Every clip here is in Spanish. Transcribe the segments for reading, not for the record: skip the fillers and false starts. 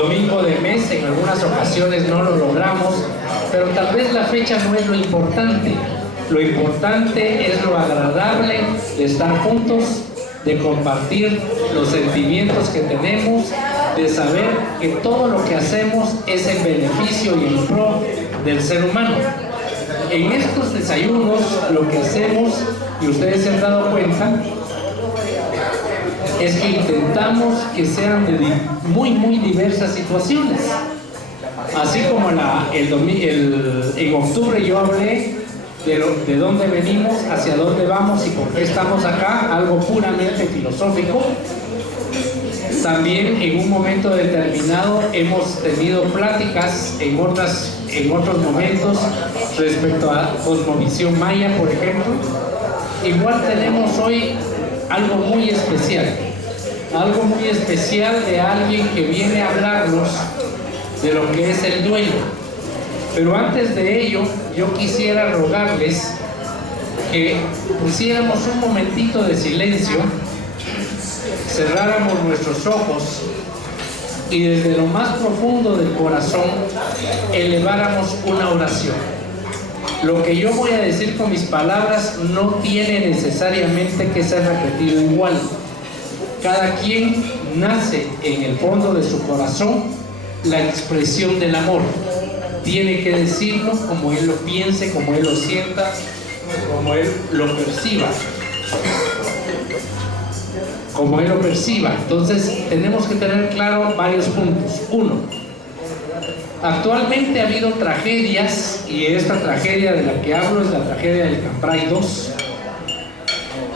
domingo de mes, en algunas ocasiones no lo logramos, pero tal vez la fecha no es lo importante. Lo importante es lo agradable de estar juntos, de compartir los sentimientos que tenemos, de saber que todo lo que hacemos es en beneficio y en pro del ser humano. En estos desayunos lo que hacemos, y ustedes se han dado cuenta, es que intentamos que sean de muy diversas situaciones. Así como en octubre yo hablé de dónde venimos, hacia dónde vamos y por qué estamos acá, algo puramente filosófico. También en un momento determinado hemos tenido pláticas en otros momentos respecto a cosmovisión maya, por ejemplo. Igual tenemos hoy algo muy especial de alguien que viene a hablarnos de lo que es el duelo. Pero antes de ello, yo quisiera rogarles que pusiéramos un momentito de silencio, cerráramos nuestros ojos y desde lo más profundo del corazón eleváramos una oración. Lo que yo voy a decir con mis palabras no tiene necesariamente que ser repetido igual. Cada quien nace en el fondo de su corazón la expresión del amor. Tiene que decirlo como él lo piense, como él lo sienta, como él lo perciba. Como él lo perciba. Entonces tenemos que tener claro varios puntos. Uno, actualmente ha habido tragedias, y esta tragedia de la que hablo es la tragedia del Cambrai 2,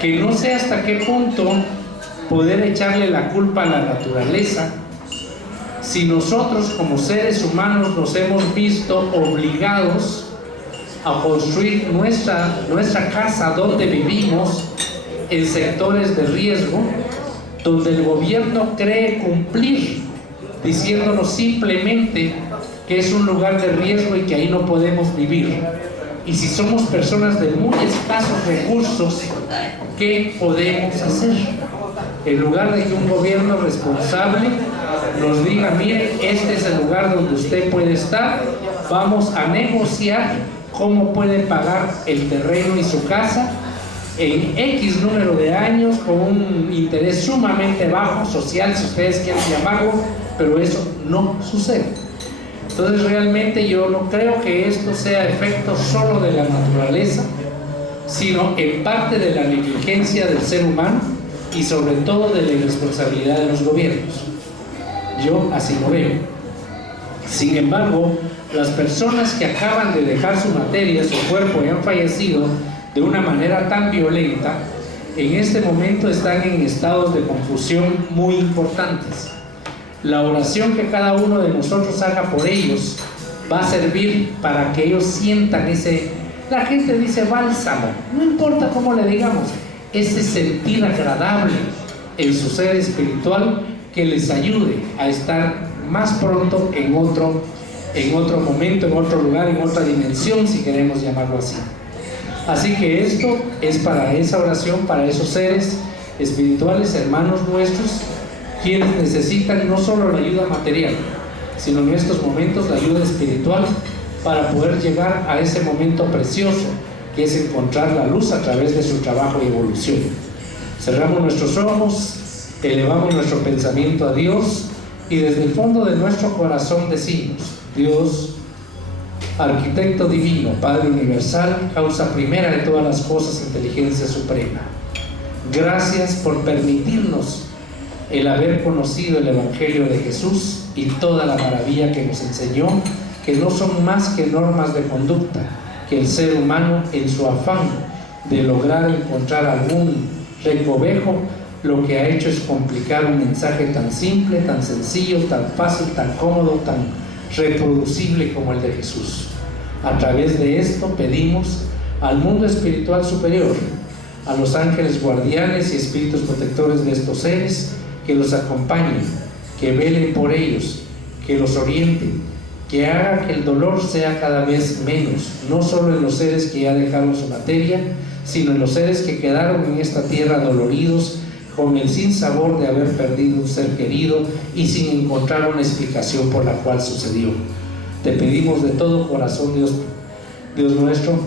que no sé hasta qué punto poder echarle la culpa a la naturaleza, si nosotros como seres humanos nos hemos visto obligados a construir nuestra casa donde vivimos en sectores de riesgo, donde el gobierno cree cumplir, diciéndonos simplemente que es un lugar de riesgo y que ahí no podemos vivir. Y si somos personas de muy escasos recursos, ¿qué podemos hacer? En lugar de que un gobierno responsable nos diga, miren, este es el lugar donde usted puede estar, vamos a negociar cómo puede pagar el terreno y su casa en X número de años con un interés sumamente bajo, social, si ustedes quieren llamarlo, pero eso no sucede. Entonces realmente yo no creo que esto sea efecto solo de la naturaleza, sino en parte de la negligencia del ser humano y sobre todo de la irresponsabilidad de los gobiernos. Yo así lo veo. Sin embargo, las personas que acaban de dejar su materia, su cuerpo y han fallecido de una manera tan violenta, en este momento están en estados de confusión muy importantes. La oración que cada uno de nosotros haga por ellos va a servir para que ellos sientan la gente dice bálsamo, no importa cómo le digamos, ese sentir agradable en su ser espiritual que les ayude a estar más pronto en otro momento, en otro lugar, en otra dimensión, si queremos llamarlo así. Así que esto es para esa oración, para esos seres espirituales, hermanos nuestros, quienes necesitan no solo la ayuda material, sino en estos momentos la ayuda espiritual para poder llegar a ese momento precioso que es encontrar la luz a través de su trabajo y evolución. Cerramos nuestros ojos, elevamos nuestro pensamiento a Dios y desde el fondo de nuestro corazón decimos: Dios, arquitecto divino, Padre universal, causa primera de todas las cosas, inteligencia suprema, gracias por permitirnos el haber conocido el Evangelio de Jesús y toda la maravilla que nos enseñó, que no son más que normas de conducta, que el ser humano, en su afán de lograr encontrar algún recovejo, lo que ha hecho es complicar un mensaje tan simple, tan sencillo, tan fácil, tan cómodo, tan reproducible como el de Jesús. A través de esto pedimos al mundo espiritual superior, a los ángeles guardianes y espíritus protectores de estos seres, que los acompañen, que velen por ellos, que los orienten, que haga que el dolor sea cada vez menos, no solo en los seres que ya dejaron su materia, sino en los seres que quedaron en esta tierra doloridos, con el sinsabor de haber perdido un ser querido y sin encontrar una explicación por la cual sucedió. Te pedimos de todo corazón, Dios nuestro,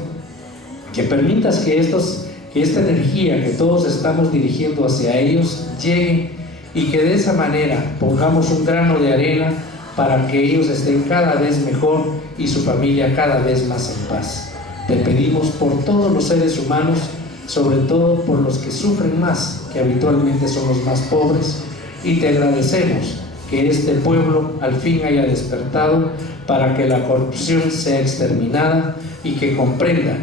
que permitas que esta energía que todos estamos dirigiendo hacia ellos llegue, y que de esa manera pongamos un grano de arena para que ellos estén cada vez mejor y su familia cada vez más en paz. Te pedimos por todos los seres humanos, sobre todo por los que sufren más, que habitualmente son los más pobres, y te agradecemos que este pueblo al fin haya despertado para que la corrupción sea exterminada y que comprenda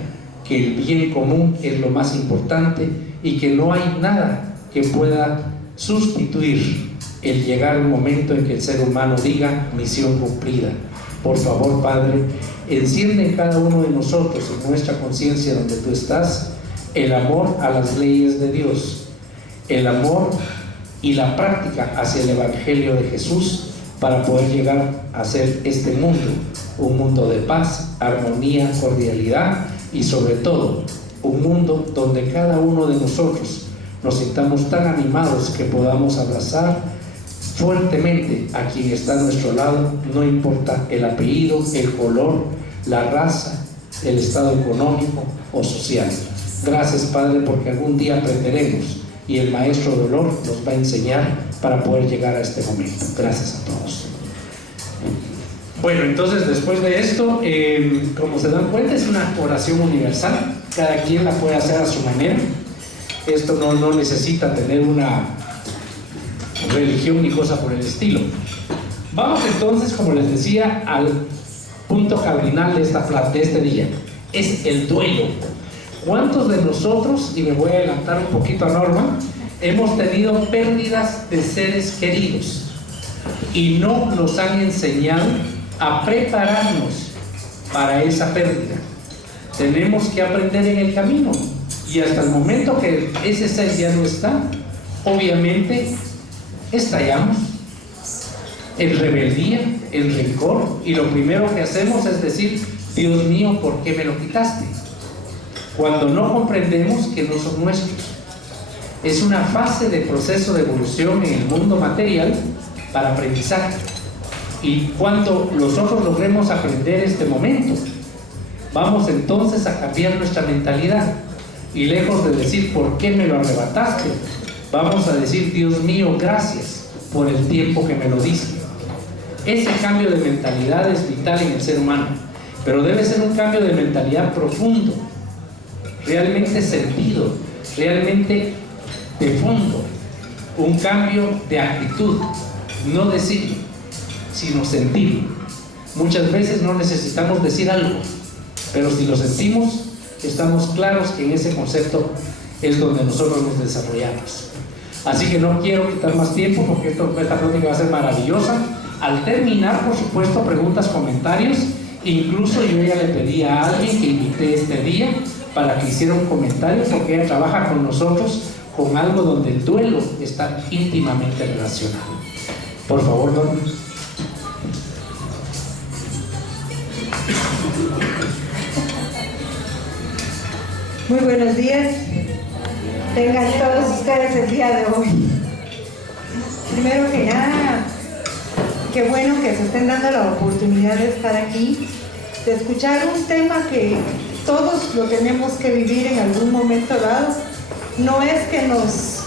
que el bien común es lo más importante y que no hay nada que pueda sustituir el llegar un momento en que el ser humano diga misión cumplida. Por favor, Padre, enciende en cada uno de nosotros, en nuestra conciencia donde tú estás, el amor a las leyes de Dios, el amor y la práctica hacia el Evangelio de Jesús, para poder llegar a hacer este mundo un mundo de paz, armonía, cordialidad y sobre todo un mundo donde cada uno de nosotros nos sintamos tan animados que podamos abrazar fuertemente a quien está a nuestro lado, no importa el apellido, el color, la raza, el estado económico o social. Gracias, Padre, porque algún día aprenderemos y el Maestro Dolor nos va a enseñar para poder llegar a este momento. Gracias a todos. Bueno, entonces después de esto, como se dan cuenta, es una oración universal. Cada quien la puede hacer a su manera. Esto no necesita tener una religión ni cosa por el estilo. Vamos entonces, como les decía, al punto cardinal de este día. Es el duelo. ¿Cuántos de nosotros, y me voy a adelantar un poquito a Norma, hemos tenido pérdidas de seres queridos y no nos han enseñado a prepararnos para esa pérdida? Tenemos que aprender en el camino, y hasta el momento que ese ser ya no está, obviamente estallamos en rebeldía, en rencor, y lo primero que hacemos es decir: Dios mío, ¿por qué me lo quitaste? Cuando no comprendemos que no son nuestros. Es una fase de proceso de evolución en el mundo material para aprendizaje. Y cuando nosotros logremos aprender este momento, vamos entonces a cambiar nuestra mentalidad. Y lejos de decir ¿por qué me lo arrebataste?, vamos a decir: Dios mío, gracias por el tiempo que me lo diste. Ese cambio de mentalidad es vital en el ser humano, pero debe ser un cambio de mentalidad profundo, realmente sentido, realmente de fondo, un cambio de actitud, no decir, sino sentir. Muchas veces no necesitamos decir algo, pero si lo sentimos, estamos claros que en ese concepto es donde nosotros nos desarrollamos. Así que no quiero quitar más tiempo, porque esta plática va a ser maravillosa. Al terminar, por supuesto, preguntas, comentarios. Incluso yo ya le pedí a alguien que invité este día para que hiciera un comentario, porque ella trabaja con nosotros con algo donde el duelo está íntimamente relacionado. Por favor, Norma. Muy buenos días. Tengan todos ustedes el día de hoy. Primero que nada, qué bueno que se estén dando la oportunidad de estar aquí, de escuchar un tema que todos lo tenemos que vivir en algún momento dado. No es que nos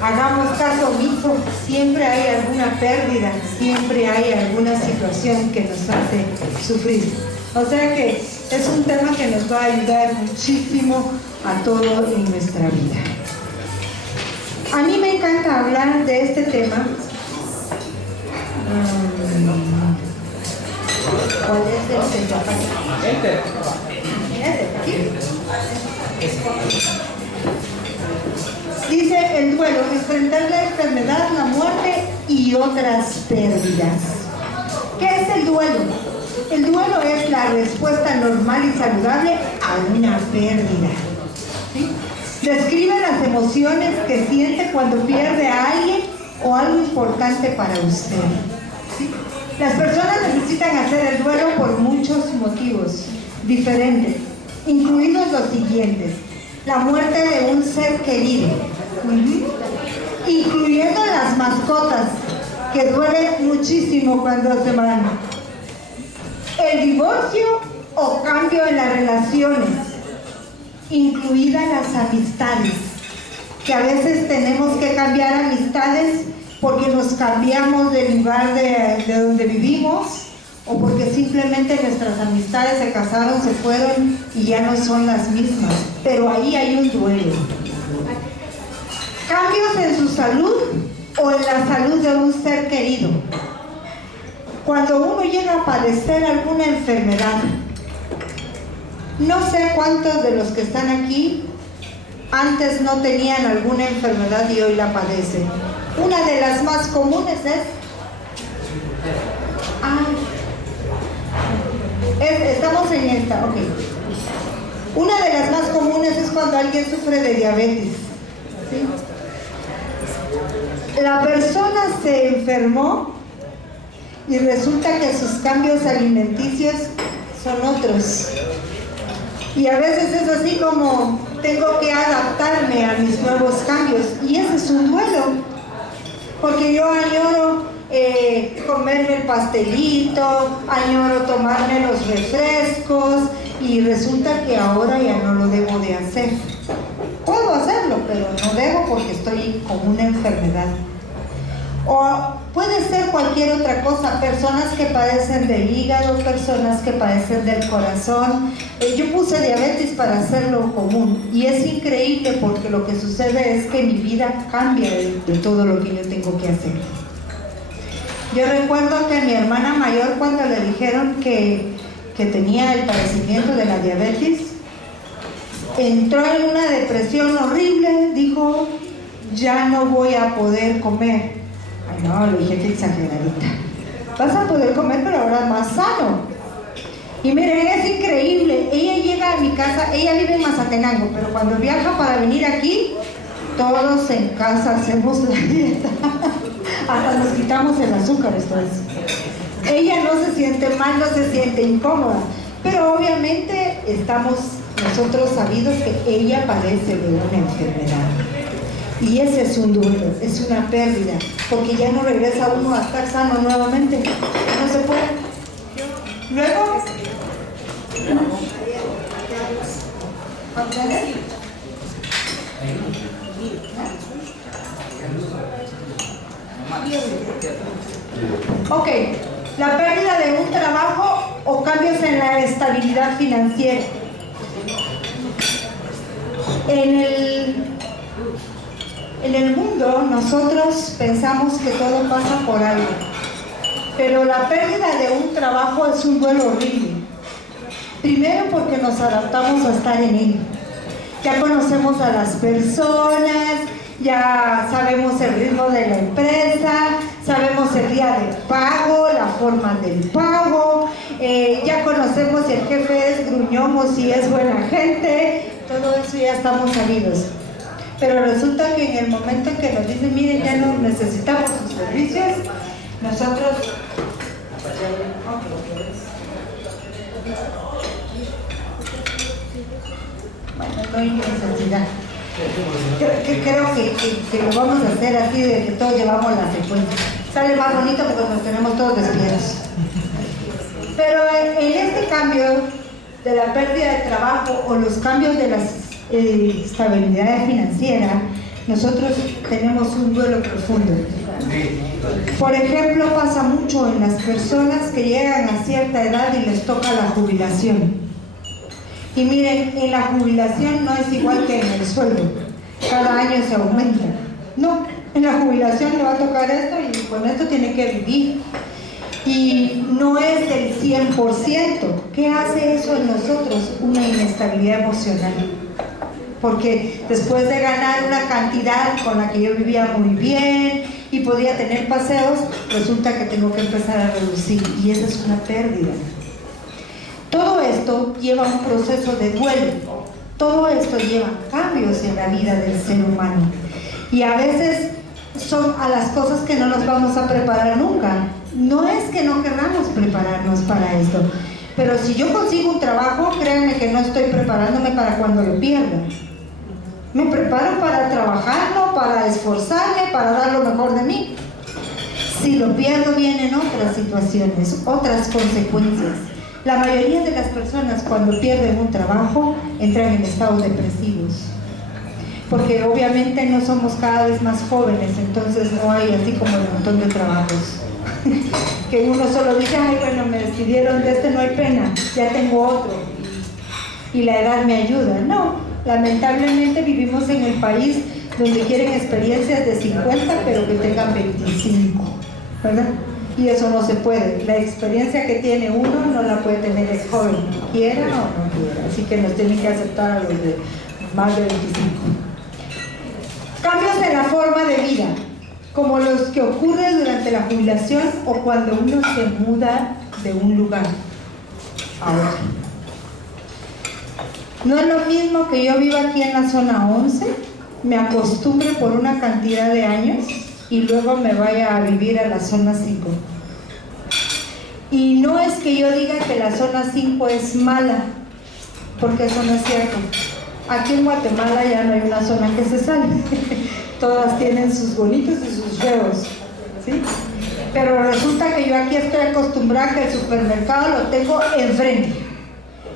hagamos caso omiso, siempre hay alguna pérdida, siempre hay alguna situación que nos hace sufrir. O sea que es un tema que nos va a ayudar muchísimo a todo en nuestra vida. A mí me encanta hablar de este tema. ¿Cuál es el tema? Dice el duelo: enfrentar la enfermedad, la muerte y otras pérdidas. ¿Qué es el duelo? El duelo es la respuesta normal y saludable a una pérdida. ¿Sí? Describe las emociones que siente cuando pierde a alguien o algo importante para usted. ¿Sí? Las personas necesitan hacer el duelo por muchos motivos diferentes, incluidos los siguientes: la muerte de un ser querido, incluyendo las mascotas, que duele muchísimo cuando se van. El divorcio o cambio en las relaciones, incluidas las amistades, que a veces tenemos que cambiar amistades porque nos cambiamos del lugar de donde vivimos, o porque simplemente nuestras amistades se casaron, se fueron y ya no son las mismas. Pero ahí hay un duelo. Cambios en su salud o en la salud de un ser querido. Cuando uno llega a padecer alguna enfermedad, no sé cuántos de los que están aquí antes no tenían alguna enfermedad y hoy la padecen. Una de las más comunes estamos en esta, ok. Una de las más comunes es cuando alguien sufre de diabetes, ¿sí? La persona se enfermó y resulta que sus cambios alimenticios son otros. Y a veces es así como tengo que adaptarme a mis nuevos cambios. Y ese es un duelo. Porque yo añoro comerme el pastelito, añoro tomarme los refrescos y resulta que ahora ya no lo debo de hacer. Puedo hacerlo, pero no debo porque estoy con una enfermedad. O puede ser cualquier otra cosa, personas que padecen del hígado, personas que padecen del corazón. Yo puse diabetes para hacerlo común y es increíble porque lo que sucede es que mi vida cambia de todo lo que yo tengo que hacer. Yo recuerdo que mi hermana mayor, cuando le dijeron que tenía el padecimiento de la diabetes, entró en una depresión horrible, dijo, ya no voy a poder comer. Ay no, le dije que exageradita. Vas a poder comer, pero ahora más sano. Y miren, es increíble. Ella llega a mi casa, ella vive en Mazatenango, pero cuando viaja para venir aquí, todos en casa hacemos la dieta. Hasta nos quitamos el azúcar, esto es. Ella no se siente mal, no se siente incómoda, pero obviamente estamos nosotros sabidos que ella padece de una enfermedad. Y ese es un duelo, es una pérdida, porque ya no regresa uno a estar sano nuevamente, no se puede. Luego, ok, la pérdida de un trabajo o cambios en la estabilidad financiera. En el mundo nosotros pensamos que todo pasa por algo, pero la pérdida de un trabajo es un duelo horrible. Primero porque nos adaptamos a estar en él. Ya conocemos a las personas, ya sabemos el ritmo de la empresa, sabemos el día del pago, la forma del pago, ya conocemos si el jefe es gruñón o si es buena gente, todo eso ya estamos sabidos. Pero resulta que en el momento en que nos dicen, miren, ya no necesitamos sus servicios, nosotros... Bueno, no hay necesidad. Creo que lo vamos a hacer así, de que todos llevamos la secuencia. Sale más bonito porque nos tenemos todos despiertos. Pero en este cambio de la pérdida de trabajo o los cambios de la estabilidad financiera, nosotros tenemos un duelo profundo. Por ejemplo, pasa mucho en las personas que llegan a cierta edad y les toca la jubilación. Y miren, en la jubilación no es igual que en el sueldo, cada año se aumenta. No, en la jubilación le va a tocar esto y con esto tiene que vivir. Y no es del 100%. ¿Qué hace eso en nosotros? Una inestabilidad emocional. Porque después de ganar una cantidad con la que yo vivía muy bien y podía tener paseos, resulta que tengo que empezar a reducir y esa es una pérdida. Todo esto lleva un proceso de duelo, todo esto lleva cambios en la vida del ser humano y a veces son a las cosas que no nos vamos a preparar nunca. No es que no queramos prepararnos para esto, pero si yo consigo un trabajo, créanme que no estoy preparándome para cuando lo pierda. Me preparo para trabajarlo, para esforzarme, para dar lo mejor de mí. Si lo pierdo, vienen otras situaciones, otras consecuencias. La mayoría de las personas cuando pierden un trabajo entran en estados depresivos, porque obviamente no somos cada vez más jóvenes, entonces no hay así como un montón de trabajos que uno solo dice, ay bueno, me despidieron de este, no hay pena, ya tengo otro y la edad me ayuda. No, lamentablemente vivimos en el país donde quieren experiencias de 50 pero que tengan 25, ¿verdad? Y eso no se puede. La experiencia que tiene uno no la puede tener el joven, quiera o no quiera. Así que nos tienen que aceptar a los de más de 25. Cambios en la forma de vida, como los que ocurren durante la jubilación o cuando uno se muda de un lugar a otro. No es lo mismo que yo viva aquí en la zona 11, me acostumbre por una cantidad de años y luego me vaya a vivir a la zona 5. Y no es que yo diga que la zona 5 es mala, porque eso no es cierto. Aquí en Guatemala ya no hay una zona que se sale. Todas tienen sus bonitos y sus feos, ¿sí? Pero resulta que yo aquí estoy acostumbrada que el supermercado lo tengo enfrente,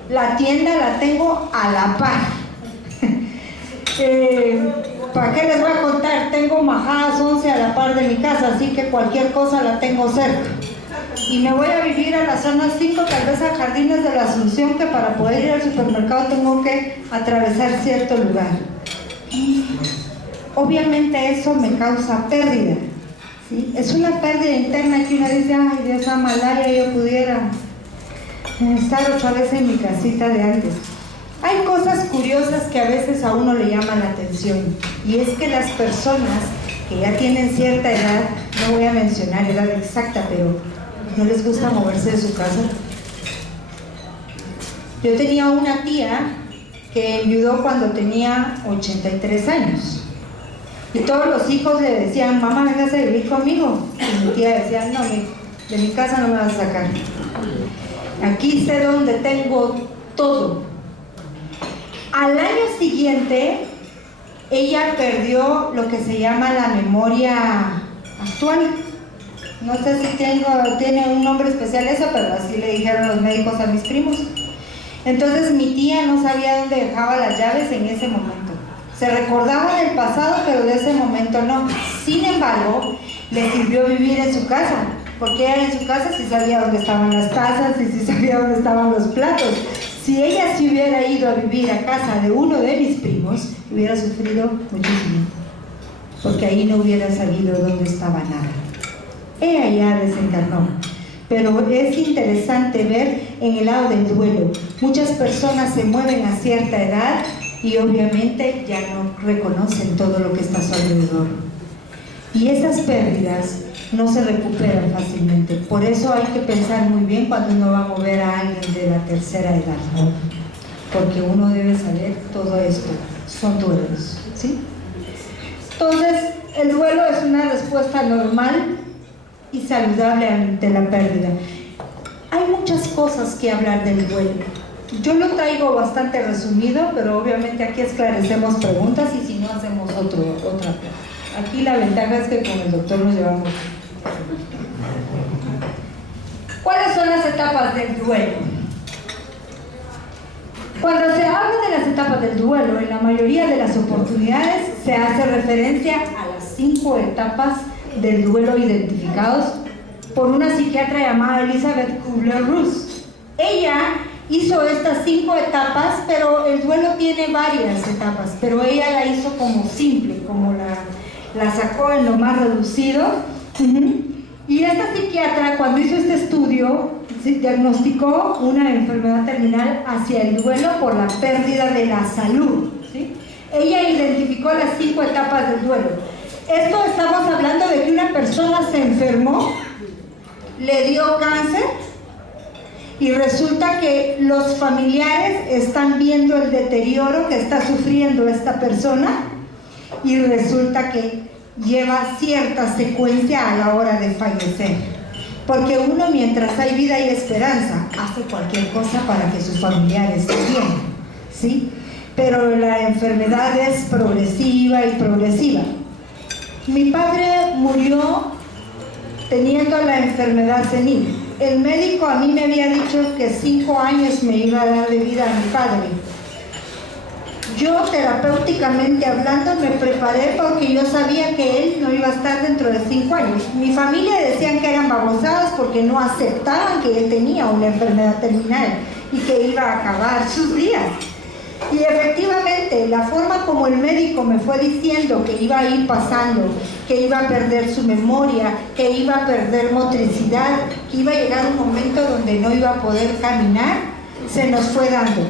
la tienda la tengo a la par. ¿Para qué les voy a contar? Tengo Majadas 11 a la par de mi casa, así que cualquier cosa la tengo cerca. Y me voy a vivir a la zona 5, tal vez a Jardines de la Asunción, que para poder ir al supermercado tengo que atravesar cierto lugar. Obviamente eso me causa pérdida, ¿sí? Es una pérdida interna que uno dice, ay Dios, a Malaya yo pudiera estar otra vez en mi casita de antes. Hay cosas curiosas que a veces a uno le llaman la atención, y es que las personas que ya tienen cierta edad, no voy a mencionar edad exacta, pero no les gusta moverse de su casa. Yo tenía una tía que enviudó cuando tenía 83 años, y todos los hijos le decían, mamá, véngase a vivir conmigo, y mi tía decía, no, de mi casa no me vas a sacar, aquí sé dónde tengo todo. Al año siguiente, ella perdió lo que se llama la memoria actual. No sé si tiene un nombre especial eso, pero así le dijeron los médicos a mis primos. Entonces mi tía no sabía dónde dejaba las llaves en ese momento. Se recordaba del pasado, pero de ese momento no. Sin embargo, le sirvió vivir en su casa, porque ella en su casa sí sabía dónde estaban las tazas y sí sabía dónde estaban los platos. Si ella se hubiera ido a vivir a casa de uno de mis primos, hubiera sufrido muchísimo, porque ahí no hubiera sabido dónde estaba nada. Ella ya desencarnó, pero es interesante ver en el lado del duelo. Muchas personas se mueven a cierta edad y obviamente ya no reconocen todo lo que está a su alrededor. Y esas pérdidas no se recuperan fácilmente. Por eso hay que pensar muy bien cuando uno va a mover a alguien de la tercera edad, ¿no? Porque uno debe saber todo esto, son duelos, ¿sí? Entonces, el duelo es una respuesta normal y saludable ante la pérdida. Hay muchas cosas que hablar del duelo. Yo lo traigo bastante resumido, pero obviamente aquí esclarecemos preguntas y si no hacemos otra. Aquí la ventaja es que con el doctor nos llevamos. ¿Cuáles son las etapas del duelo? Cuando se habla de las etapas del duelo, en la mayoría de las oportunidades se hace referencia a las 5 etapas del duelo identificados por una psiquiatra llamada Elizabeth Kubler-Ross. Ella hizo estas 5 etapas, pero el duelo tiene varias etapas, pero ella la hizo como simple, como la sacó en lo más reducido. Y esta psiquiatra, cuando hizo este estudio, diagnosticó una enfermedad terminal hacia el duelo por la pérdida de la salud, ¿sí? Ella identificó las 5 etapas del duelo. Esto estamos hablando de que una persona se enfermó, le dio cáncer, y resulta que los familiares están viendo el deterioro que está sufriendo esta persona, y resulta que lleva cierta secuencia a la hora de fallecer, porque uno, mientras hay vida y esperanza, hace cualquier cosa para que sus familiares estén bien, ¿sí? Pero la enfermedad es progresiva y progresiva. Mi padre murió teniendo la enfermedad senil. El médico a mí me había dicho que 5 años me iba a dar de vida a mi padre. Yo, terapéuticamente hablando, me preparé porque yo sabía que él no iba a estar dentro de 5 años. Mi familia decían que eran babosadas porque no aceptaban que él tenía una enfermedad terminal y que iba a acabar sus días. Y efectivamente, la forma como el médico me fue diciendo que iba a ir pasando, que iba a perder su memoria, que iba a perder motricidad, que iba a llegar un momento donde no iba a poder caminar, se nos fue dando.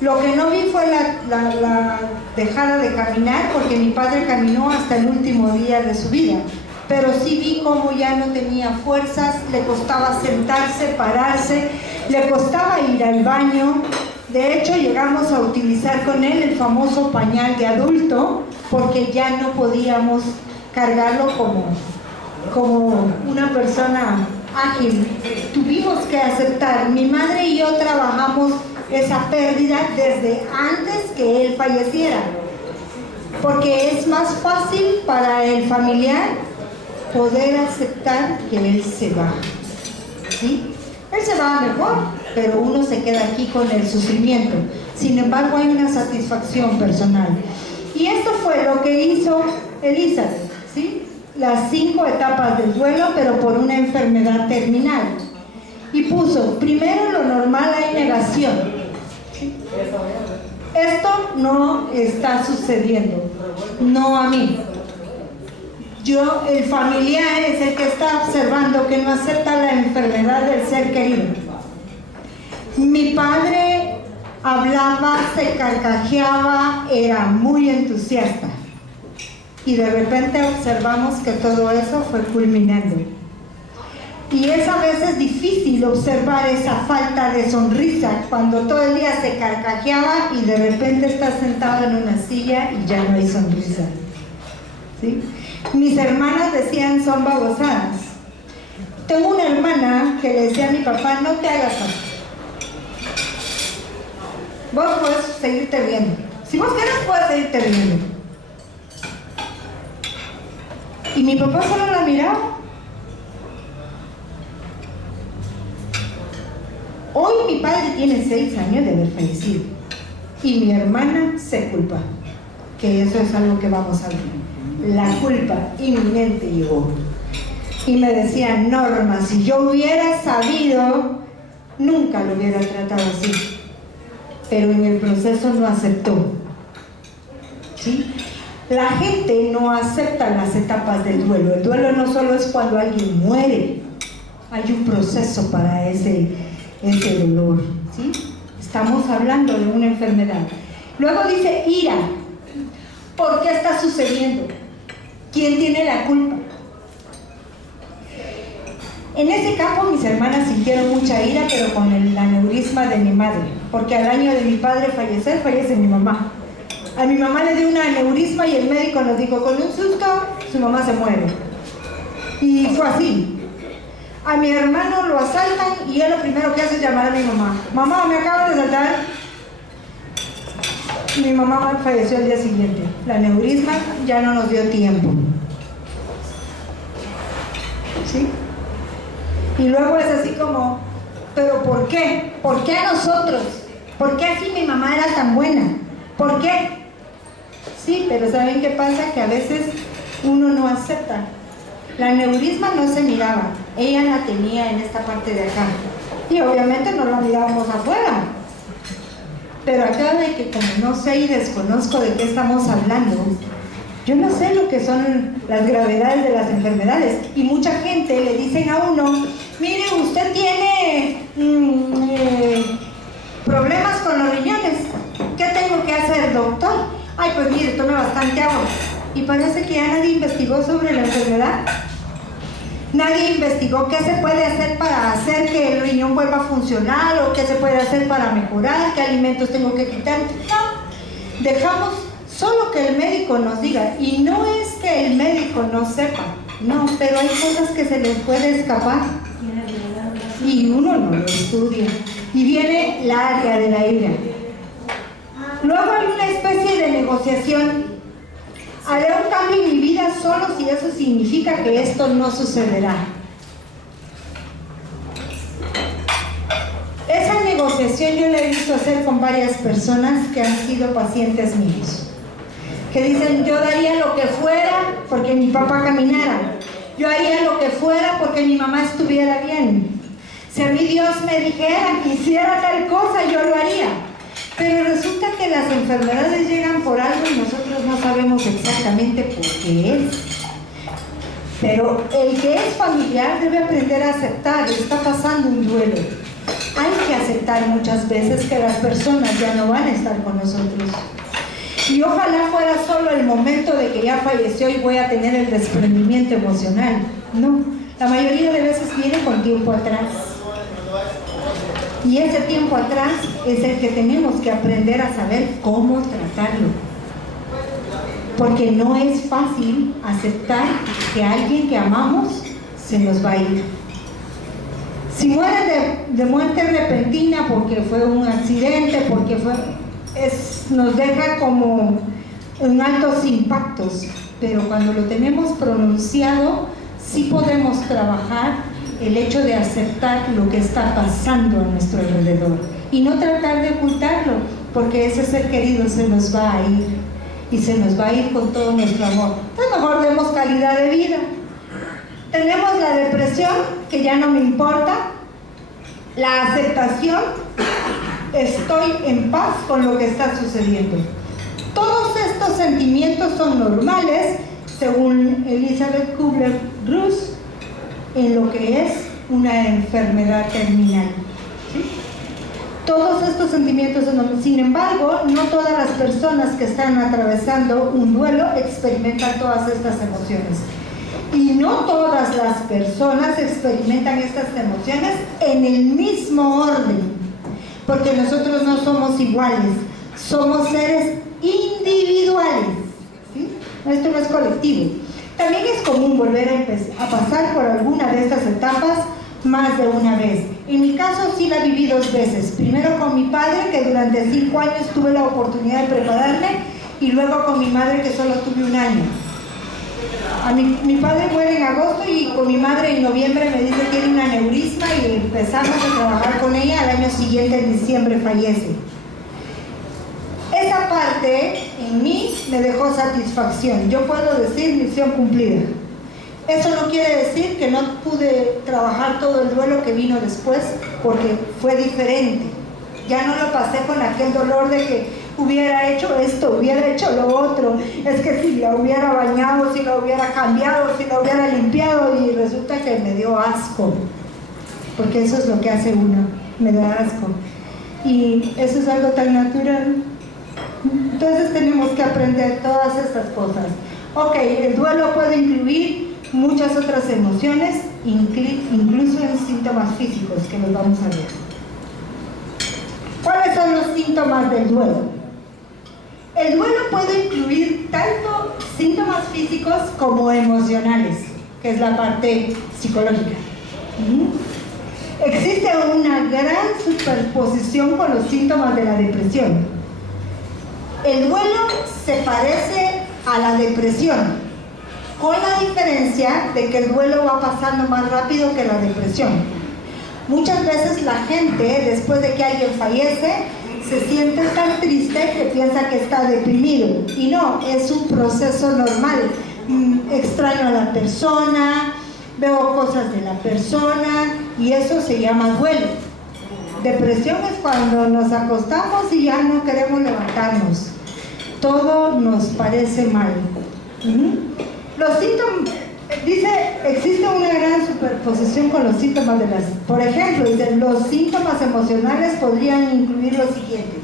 Lo que no vi fue la dejada de caminar, porque mi padre caminó hasta el último día de su vida, pero sí vi cómo ya no tenía fuerzas, le costaba sentarse, pararse, le costaba ir al baño. De hecho, llegamos a utilizar con él el famoso pañal de adulto, porque ya no podíamos cargarlo como una persona ágil. Tuvimos que aceptar. Mi madre y yo trabajamos esa pérdida desde antes que él falleciera, porque es más fácil para el familiar poder aceptar que él se va, ¿sí? Él se va mejor, pero uno se queda aquí con el sufrimiento. Sin embargo, hay una satisfacción personal. Y esto fue lo que hizo Elizabeth, ¿sí? Las 5 etapas del duelo, pero por una enfermedad terminal. Y puso, primero lo normal, hay negación. Esto no está sucediendo, no a mí. El familiar es el que está observando que no acepta la enfermedad del ser querido. Mi padre hablaba, se carcajeaba, era muy entusiasta. Y de repente observamos que todo eso fue culminando. Y es a veces difícil observar esa falta de sonrisa cuando todo el día se carcajeaba y de repente está sentado en una silla y ya no hay sonrisa, ¿sí? Mis hermanas decían son babosadas. Tengo una hermana que le decía a mi papá, no te hagas así. Vos puedes seguirte riendo. Si vos quieres, puedes seguirte riendo. Y mi papá solo la miraba. Hoy mi padre tiene 6 años de haber fallecido. Y mi hermana se culpa. Que eso es algo que vamos a ver. La culpa inminente llegó. Y me decía, Norma, si yo hubiera sabido, nunca lo hubiera tratado así. Pero en el proceso no aceptó, ¿sí? La gente no acepta las etapas del duelo. El duelo no solo es cuando alguien muere, hay un proceso para ese dolor, ¿sí? Estamos hablando de una enfermedad. Luego dice ira. ¿Por qué está sucediendo? ¿Quién tiene la culpa? En ese campo mis hermanas sintieron mucha ira, pero con el aneurisma de mi madre, porque al año de mi padre fallecer, fallece mi mamá. A mi mamá le dio un aneurisma y el médico nos dijo, con un susto, su mamá se muere. Y fue así. A mi hermano lo asaltan y él lo primero que hace es llamar a mi mamá. Mamá, me acaban de asaltar. Mi mamá falleció el día siguiente. La aneurisma ya no nos dio tiempo, ¿sí? Y luego es así como, ¿pero por qué? ¿Por qué a nosotros? ¿Por qué así mi mamá era tan buena? ¿Por qué? Sí, pero ¿saben qué pasa? Que a veces uno no acepta. La aneurisma no se miraba, ella la tenía en esta parte de acá. Y obviamente no la mirábamos afuera. Pero acá de que como no sé y desconozco de qué estamos hablando, yo no sé lo que son las gravedades de las enfermedades. Y mucha gente le dicen a uno, mire, usted tiene problemas con los riñones. ¿Qué tengo que hacer, doctor? Ay, pues mire, tome bastante agua. Y parece que ya nadie investigó sobre la enfermedad. Nadie investigó qué se puede hacer para hacer que el riñón vuelva a funcionar, o qué se puede hacer para mejorar, qué alimentos tengo que quitar. No, dejamos solo que el médico nos diga. Y no es que el médico no sepa, no, pero hay cosas que se les puede escapar y uno no lo estudia. Y viene la área de la ira. Luego hay una especie de negociación. Haré un cambio en mi vida solo si eso significa que esto no sucederá. Esa negociación yo la he visto hacer con varias personas que han sido pacientes míos, que dicen: yo daría lo que fuera porque mi papá caminara, yo haría lo que fuera porque mi mamá estuviera bien, si a mí Dios me dijera que hiciera tal cosa, yo lo haría. Pero resulta que las enfermedades llegan por algo y nosotros no sabemos exactamente por qué es. Pero el que es familiar debe aprender a aceptar, está pasando un duelo. Hay que aceptar muchas veces que las personas ya no van a estar con nosotros. Y ojalá fuera solo el momento de que ya falleció y voy a tener el desprendimiento emocional. No, la mayoría de veces viene con tiempo atrás. Y ese tiempo atrás es el que tenemos que aprender a saber cómo tratarlo. Porque no es fácil aceptar que alguien que amamos se nos va a ir. Si muere de muerte repentina porque fue un accidente, porque nos deja como en altos impactos. Pero cuando lo tenemos pronunciado, sí podemos trabajar el hecho de aceptar lo que está pasando a nuestro alrededor y no tratar de ocultarlo, porque ese ser querido se nos va a ir y se nos va a ir con todo nuestro amor. Pues mejor demos calidad de vida. Tenemos la depresión, que ya no me importa, la aceptación, estoy en paz con lo que está sucediendo. Todos estos sentimientos son normales, según Elizabeth Kubler-Ross, en lo que es una enfermedad terminal. ¿Sí? Todos estos sentimientos son normales. Sin embargo, no todas las personas que están atravesando un duelo experimentan todas estas emociones. Y no todas las personas experimentan estas emociones en el mismo orden, porque nosotros no somos iguales, somos seres individuales. ¿Sí? Esto no es colectivo. También es común volver a pasar por alguna de estas etapas más de una vez. En mi caso sí la viví 2 veces. Primero con mi padre, que durante 5 años tuve la oportunidad de prepararme, y luego con mi madre, que solo tuve 1 año. Mi padre muere en agosto y con mi madre en noviembre me dice que tiene un aneurisma y empezamos a trabajar con ella. Al año siguiente, en diciembre, fallece. Esa parte en mí me dejó satisfacción. Yo puedo decir misión cumplida. Eso no quiere decir que no pude trabajar todo el duelo que vino después, porque fue diferente. Ya no lo pasé con aquel dolor de que hubiera hecho esto, hubiera hecho lo otro. Es que si la hubiera bañado, si la hubiera cambiado, si la hubiera limpiado, y resulta que me dio asco. Porque eso es lo que hace uno, me da asco. Y eso es algo tan natural. Entonces tenemos que aprender todas estas cosas. Ok, el duelo puede incluir muchas otras emociones, incluso en síntomas físicos, que los vamos a ver. ¿Cuáles son los síntomas del duelo? El duelo puede incluir tanto síntomas físicos como emocionales, que es la parte psicológica. Existe una gran superposición con los síntomas de la depresión. El duelo se parece a la depresión, con la diferencia de que el duelo va pasando más rápido que la depresión. Muchas veces la gente, después de que alguien fallece, se siente tan triste que piensa que está deprimido. Y no, es un proceso normal. Extraño a la persona, veo cosas de la persona, y eso se llama duelo. Depresión es cuando nos acostamos y ya no queremos levantarnos. Todo nos parece mal. Los síntomas, dice, existe una gran superposición con los síntomas de las... Por ejemplo, dice, los síntomas emocionales podrían incluir los siguientes.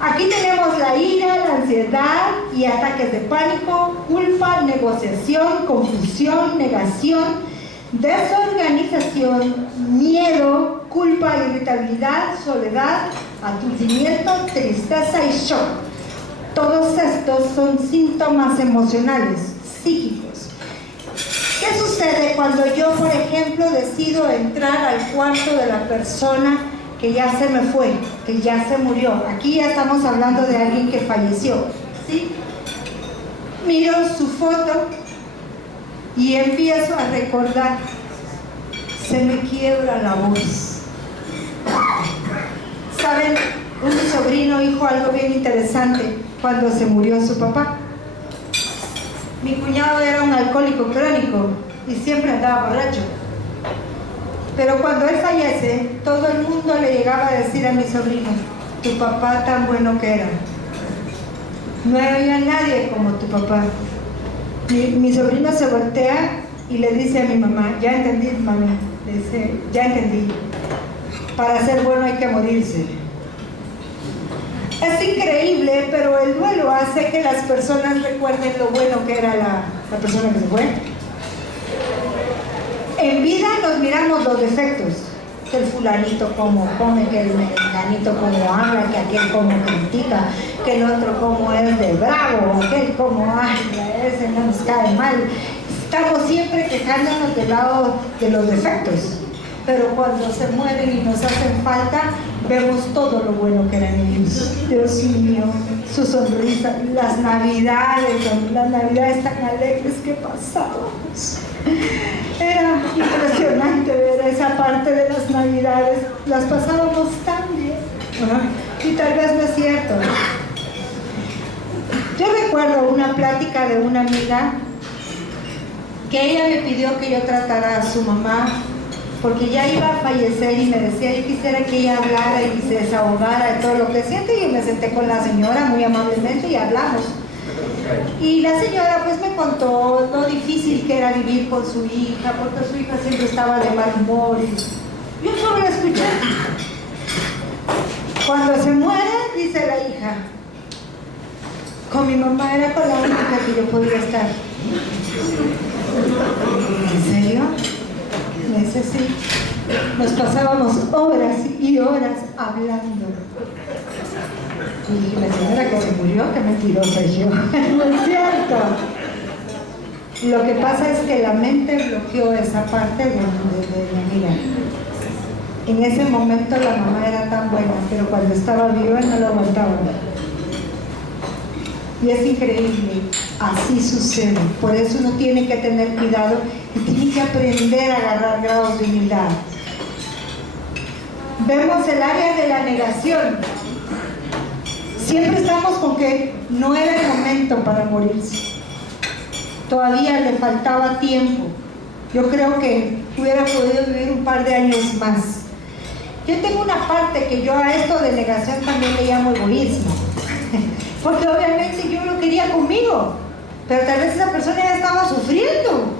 Aquí tenemos la ira, la ansiedad y ataques de pánico, culpa, negociación, confusión, negación, desorganización, miedo, culpa, irritabilidad, soledad, aturdimiento, tristeza y shock. Todos estos son síntomas emocionales, psíquicos. ¿Qué sucede cuando yo, por ejemplo, decido entrar al cuarto de la persona que ya se me fue, que ya se murió? Aquí ya estamos hablando de alguien que falleció, ¿sí? miro su foto y empiezo a recordar. Se me quiebra la voz. ¿Saben? Un sobrino dijo algo bien interesante cuando se murió su papá. Mi cuñado era un alcohólico crónico y siempre andaba borracho. Pero cuando él fallece, todo el mundo le llegaba a decir a mi sobrino: tu papá tan bueno que era. No había nadie como tu papá. Mi sobrino se voltea y le dice a mi mamá: ya entendí, mami. Le dice: ya entendí. Para ser bueno hay que morirse. Es increíble, pero el duelo hace que las personas recuerden lo bueno que era la persona que se fue. En vida nos miramos los defectos, que el fulanito como come, que el menganito como habla, que aquel como critica, que el otro como es de bravo, aquel como habla, ese no nos cae mal. Estamos siempre quejándonos del lado de los defectos, pero cuando se mueren y nos hacen falta, vemos todo lo bueno que eran ellos. Dios mío, su sonrisa, las navidades tan alegres que pasábamos. Era impresionante ver esa parte de las navidades, las pasábamos tan bien. Y tal vez no es cierto. Yo recuerdo una plática de una amiga que ella me pidió que yo tratara a su mamá porque ya iba a fallecer y me decía: yo quisiera que ella hablara y se desahogara de todo lo que siente. Y yo me senté con la señora muy amablemente y hablamos. Y la señora pues me contó lo difícil que era vivir con su hija, porque su hija siempre estaba de mal humor. Y yo solo la escuché. Cuando se muere, dice la hija: con mi mamá era con la única que yo podía estar. ¿En serio? Me dice: sí. Nos pasábamos horas y horas hablando. Y la señora que se murió, qué mentirosa yo. No es cierto. Lo que pasa es que la mente bloqueó esa parte de mi amiga. En ese momento la mamá era tan buena, pero cuando estaba viva no lo aguantaba. Y es increíble, así sucede. Por eso uno tiene que tener cuidado y tiene que aprender a agarrar grados de humildad. Vemos el área de la negación. Siempre estamos con que no era el momento para morirse. Todavía le faltaba tiempo. Yo creo que hubiera podido vivir un par de años más. Yo tengo una parte que yo a esto de negación también le llamo egoísmo. Porque obviamente yo lo quería conmigo, pero tal vez esa persona ya estaba sufriendo.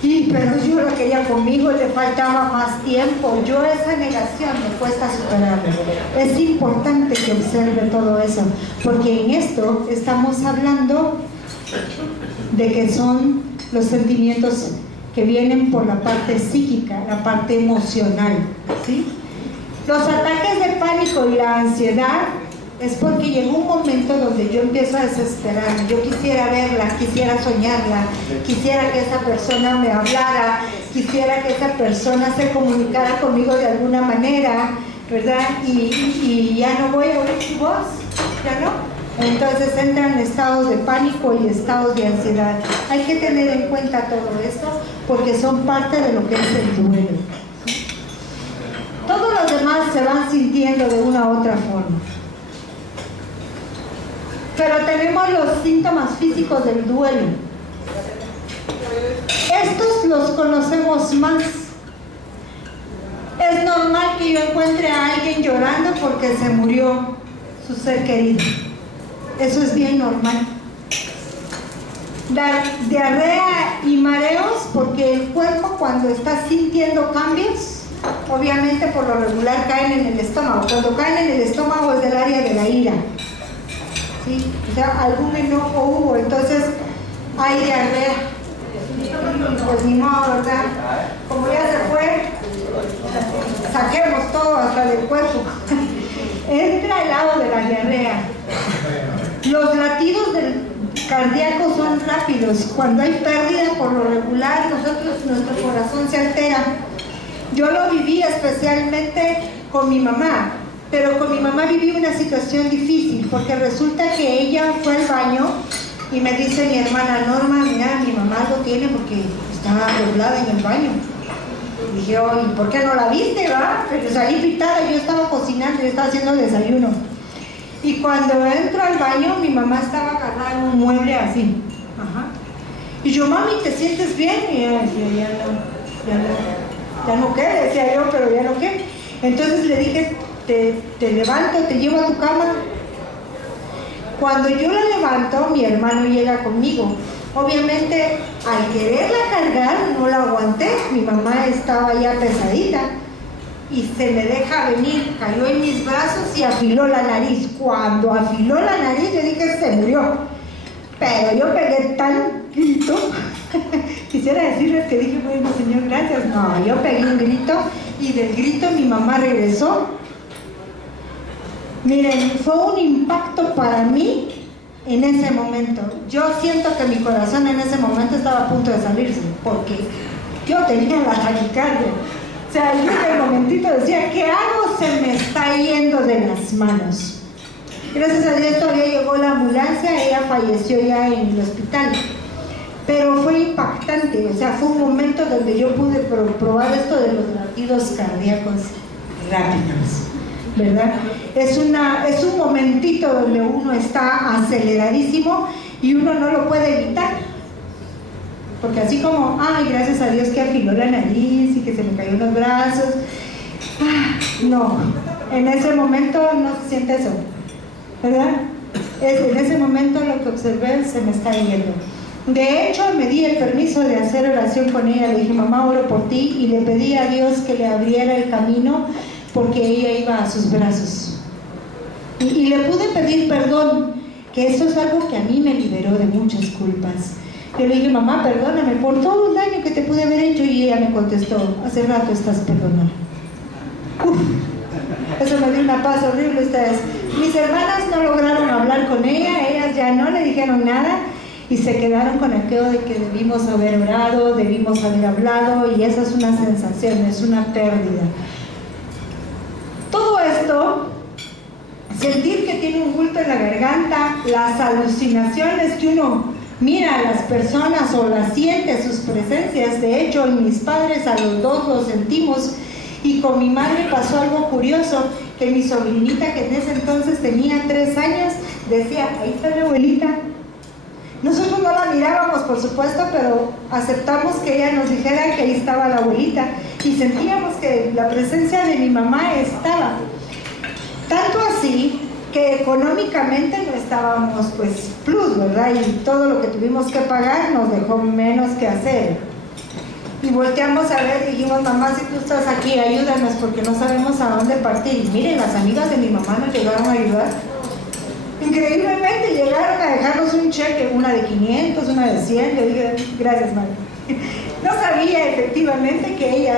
Pero yo lo quería conmigo, le faltaba más tiempo. Yo esa negación me cuesta superarla. Es importante que observe todo eso, porque en esto estamos hablando de que son los sentimientos que vienen por la parte psíquica, la parte emocional, ¿sí? Los ataques de pánico y la ansiedad es porque llegó un momento donde yo empiezo a desesperarme. Yo quisiera verla, quisiera soñarla, quisiera que esa persona me hablara, quisiera que esa persona se comunicara conmigo de alguna manera, ¿verdad? Y ya no voy a oír su voz, ya no. Entonces entran estados de pánico y estados de ansiedad. Hay que tener en cuenta todo esto porque son parte de lo que es el duelo. Todos los demás se van sintiendo de una u otra forma. Pero tenemos los síntomas físicos del duelo. Estos los conocemos más. Es normal que yo encuentre a alguien llorando porque se murió su ser querido. Eso es bien normal. Diarrea y mareos porque el cuerpo cuando está sintiendo cambios, obviamente por lo regular caen en el estómago. Cuando caen en el estómago es del área de la ira. ¿Sí? O sea, algún enojo hubo, entonces hay diarrea. Pues ni modo, ¿verdad? Como ya se fue, saquemos todo hasta del cuerpo. Entra el lado de la diarrea. Los latidos cardíacos son rápidos. Cuando hay pérdida, por lo regular, nuestro corazón se altera. Yo lo viví especialmente con mi mamá. Pero con mi mamá viví una situación difícil porque resulta que ella fue al baño Y me dice mi hermana Norma, mira, mi mamá algo tiene porque está doblada en el baño. Y dije, oye, ¿por qué no la viste, va? Pero salí pitada, yo estaba cocinando, yo estaba haciendo el desayuno. Y cuando entro al baño, mi mamá estaba agarrada en un mueble así. Ajá. Y yo, mami, ¿te sientes bien? Y ella decía, ya no qué, decía yo, pero ya no qué. Entonces le dije, te levanto, te llevo a tu cama. Cuando yo la levanto, mi hermano llega conmigo. Obviamente, al quererla cargar, no la aguanté. Mi mamá estaba ya pesadita y se me deja venir, cayó en mis brazos y afiló la nariz. Cuando afiló la nariz, yo dije, se murió. Pero yo pegué tan grito, quisiera decirles que dije, bueno, Señor, gracias. No, yo pegué un grito y del grito mi mamá regresó. Miren, fue un impacto para mí en ese momento. Yo siento que mi corazón en ese momento estaba a punto de salirse, porque yo tenía la taquicardia. O sea, yo en el momentito decía, ¿qué hago? Se me está yendo de las manos. Gracias a Dios todavía llegó la ambulancia, ella falleció ya en el hospital. Pero fue impactante, o sea, fue un momento donde yo pude probar esto de los latidos cardíacos rápidos, ¿verdad? Es un momentito donde uno está aceleradísimo y uno no lo puede evitar. Porque así como, ay, gracias a Dios que afiló la nariz y que se me cayó en los brazos. No, en ese momento no se siente eso, ¿verdad? En ese momento lo que observé se me está yendo. De hecho, me di el permiso de hacer oración con ella. Le dije, mamá, oro por ti, y le pedí a Dios que le abriera el camino porque ella iba a sus brazos. Y le pude pedir perdón, que eso es algo que a mí me liberó de muchas culpas. Yo le dije, mamá, perdóname por todo el daño que te pude haber hecho, y ella me contestó, hace rato estás perdonada. Eso me dio una paz horrible. Ustedes, mis hermanas no lograron hablar con ella, ellas ya no le dijeron nada y se quedaron con aquello de que debimos haber orado, debimos haber hablado, y esa es una sensación, es una pérdida. Todo esto, sentir que tiene un bulto en la garganta, las alucinaciones que uno mira a las personas o las siente, sus presencias. De hecho, en mis padres a los dos lo sentimos, y con mi madre pasó algo curioso, que mi sobrinita, que en ese entonces tenía 3 años, decía, ahí está mi abuelita. Nosotros no la mirábamos, por supuesto, pero aceptamos que ella nos dijera que ahí estaba la abuelita, y sentíamos que la presencia de mi mamá estaba. Tanto así que económicamente no estábamos pues plus, ¿verdad? Y todo lo que tuvimos que pagar nos dejó menos que hacer. Y volteamos a ver y dijimos, mamá, si tú estás aquí, ayúdanos porque no sabemos a dónde partir. Y miren, las amigas de mi mamá nos llegaron a ayudar. Increíblemente llegaron a dejarnos un cheque, una de 500, una de 100. Yo dije, gracias, madre. No sabía efectivamente que ella...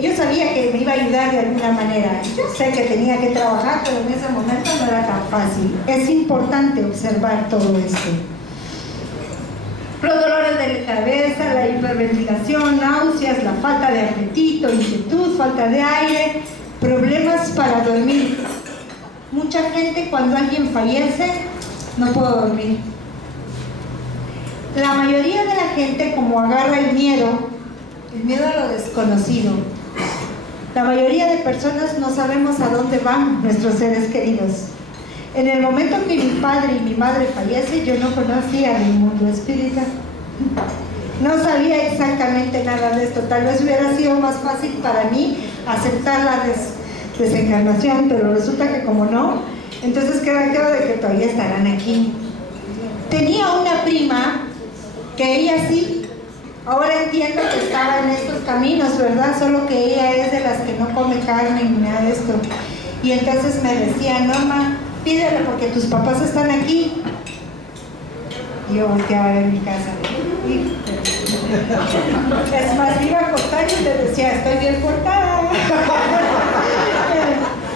yo sabía que me iba a ayudar de alguna manera. Yo sé que tenía que trabajar, pero en ese momento no era tan fácil. Es importante observar todo esto. Los dolores de cabeza, la hiperventilación, náuseas, la falta de apetito, inquietud, falta de aire, problemas para dormir. Mucha gente, cuando alguien fallece, no puede dormir. La mayoría de la gente, como agarra el miedo a lo desconocido, la mayoría de personas no sabemos a dónde van nuestros seres queridos. En el momento que mi padre y mi madre fallecen, yo no conocía del mundo espiritual. No sabía exactamente nada de esto. Tal vez hubiera sido más fácil para mí aceptar la desencarnación, pero resulta que como no, entonces queda claro de que todavía estarán aquí. Tenía una prima que ella sí, ahora entiendo que estaba en estos caminos, ¿verdad? Solo que ella es de las que no come carne ni nada de esto. Y entonces me decía, Norma, pídele porque tus papás están aquí. Y yo volteaba a ver mi casa. Es más, iba a acostar y le decía, estoy bien cortada.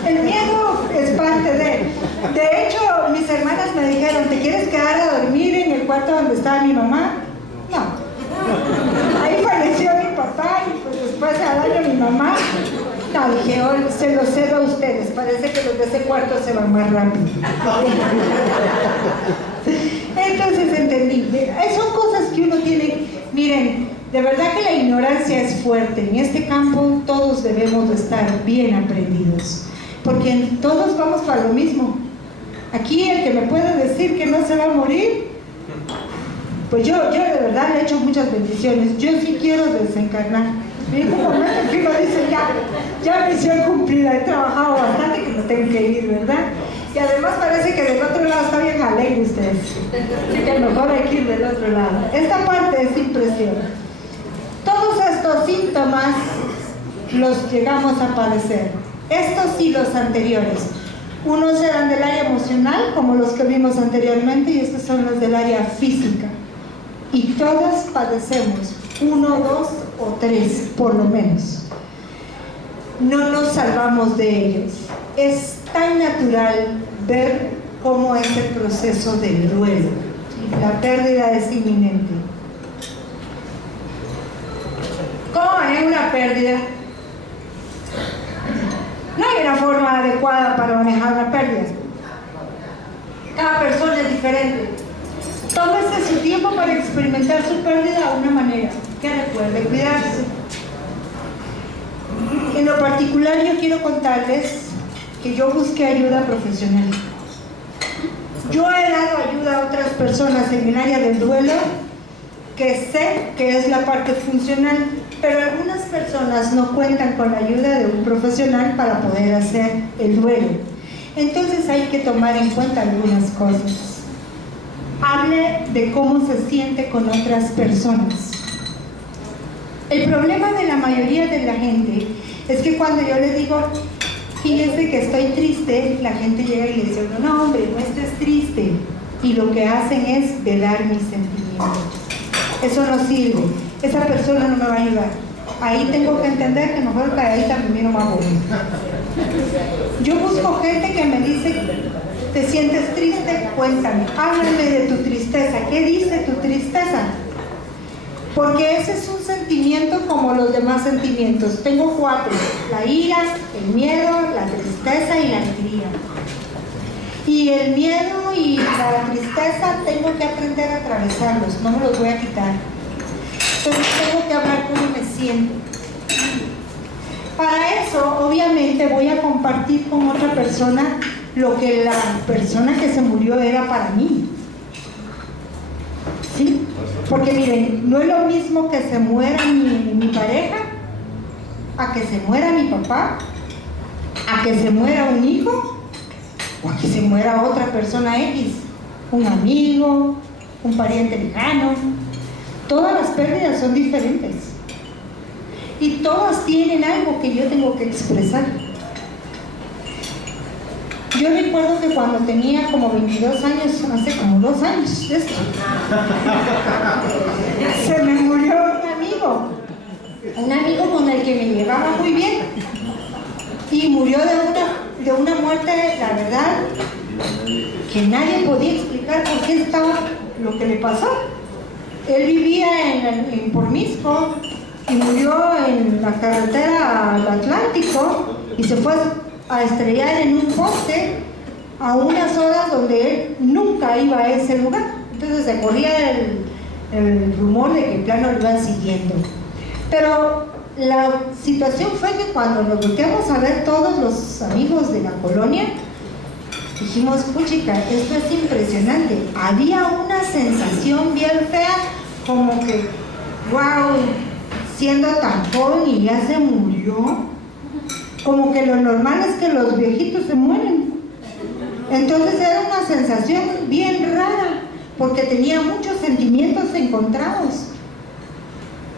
El miedo es parte de... De hecho, mis hermanas me dijeron, ¿te quieres quedar a dormir en el cuarto donde estaba mi mamá? No. Ahí falleció mi papá y pues después al año mi mamá. No, dije, oh, se lo cedo a ustedes, parece que los de ese cuarto se van más rápido. Entonces entendí, son cosas que uno tiene, miren, de verdad que la ignorancia es fuerte. En este campo todos debemos de estar bien aprendidos, porque todos vamos para lo mismo. Aquí el que me puede decir que no se va a morir, pues yo de verdad le he hecho muchas bendiciones. Yo sí quiero desencarnar. En un momento que uno dice, ya misión cumplida, he trabajado bastante que me tengo que ir, ¿verdad? Y además parece que del otro lado está bien alegre ustedes. Así que mejor hay que ir del otro lado. Esta parte es impresionante. Todos estos síntomas los llegamos a padecer. Estos y los anteriores. Unos eran del área emocional, como los que vimos anteriormente, y estos son los del área física. Y todos padecemos 1, 2 o 3, por lo menos. No nos salvamos de ellos. Es tan natural ver cómo es el proceso del duelo. La pérdida es inminente. ¿Cómo manejar una pérdida? No hay una forma adecuada para manejar una pérdida. Cada persona es diferente. Tómese su tiempo para experimentar su pérdida de una manera que recuerde cuidarse. En lo particular, yo quiero contarles que yo busqué ayuda profesional. Yo he dado ayuda a otras personas en el área del duelo, que sé que es la parte funcional, pero algunas personas no cuentan con la ayuda de un profesional para poder hacer el duelo. Entonces hay que tomar en cuenta algunas cosas. Hable de cómo se siente con otras personas. El problema de la mayoría de la gente es que cuando yo les digo, fíjense que estoy triste, la gente llega y le dice, no hombre, no estés triste. Y lo que hacen es velar mis sentimientos. Eso no sirve. Esa persona no me va a ayudar. Ahí tengo que entender que mejor calladita primero va a morir. Yo busco gente que me dice, ¿te sientes triste? Cuéntame, háblame de tu tristeza. ¿Qué dice tu tristeza? Porque ese es un sentimiento como los demás sentimientos. Tengo 4, la ira, el miedo, la tristeza y la alegría. Y el miedo y la tristeza tengo que aprender a atravesarlos, no me los voy a quitar. Entonces tengo que hablar cómo me siento. Para eso, obviamente, voy a compartir con otra persona lo que la persona que se murió era para mí. ¿Sí? Porque miren, no es lo mismo que se muera mi pareja, a que se muera mi papá, a que se muera un hijo, o a que se muera otra persona X, un amigo, un pariente lejano. Todas las pérdidas son diferentes. Y todas tienen algo que yo tengo que expresar. Yo recuerdo que cuando tenía como 22 años, hace como 2 años de esto, se me murió un amigo con el que me llevaba muy bien, y murió de una muerte, la verdad, que nadie podía explicar por qué estaba lo que le pasó. Él vivía en Pormisco y murió en la carretera al Atlántico y se fue a estrellar en un poste a unas horas donde él nunca iba a ese lugar. Entonces se corría el rumor de que el plano lo iban siguiendo. Pero la situación fue que cuando nos volteamos a ver todos los amigos de la colonia, dijimos, puchica, esto es impresionante. Había una sensación bien fea, como que, wow, siendo tan joven y ya se murió. Como que lo normal es que los viejitos se mueren. Entonces era una sensación bien rara, porque tenía muchos sentimientos encontrados.